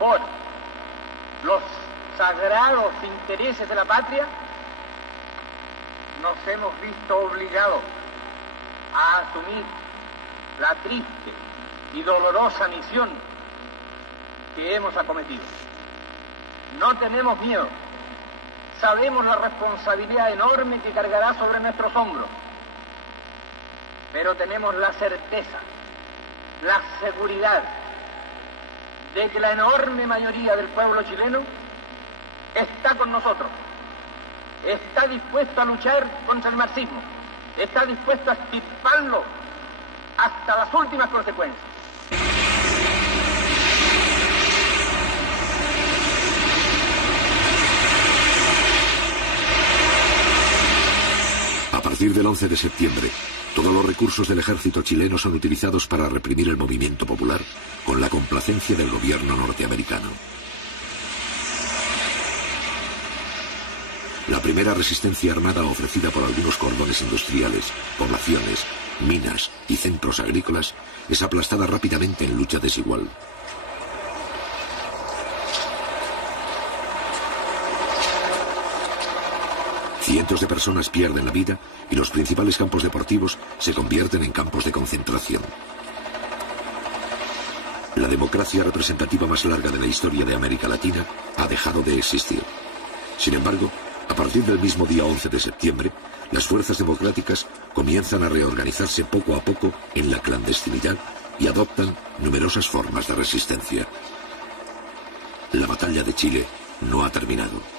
por los sagrados intereses de la patria, nos hemos visto obligados a asumir la triste y dolorosa misión que hemos acometido. No tenemos miedo, sabemos la responsabilidad enorme que cargará sobre nuestros hombros, pero tenemos la certeza, la seguridad de que la enorme mayoría del pueblo chileno está con nosotros, está dispuesto a luchar contra el marxismo, está dispuesto a extirparlo hasta las últimas consecuencias. A partir del 11 de septiembre, todos los recursos del ejército chileno son utilizados para reprimir el movimiento popular con la complacencia del gobierno norteamericano. La primera resistencia armada ofrecida por algunos cordones industriales, poblaciones, minas y centros agrícolas es aplastada rápidamente en lucha desigual. Cientos de personas pierden la vida y los principales campos deportivos se convierten en campos de concentración. La democracia representativa más larga de la historia de América Latina ha dejado de existir. Sin embargo, a partir del mismo día 11 de septiembre, las fuerzas democráticas comienzan a reorganizarse poco a poco en la clandestinidad y adoptan numerosas formas de resistencia. La batalla de Chile no ha terminado.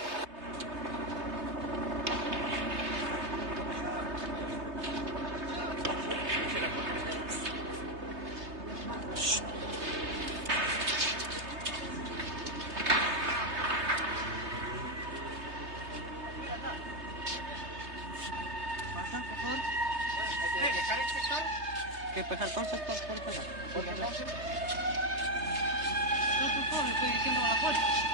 ¿Qué pasa entonces? Por favor, estoy diciendo a la puerta.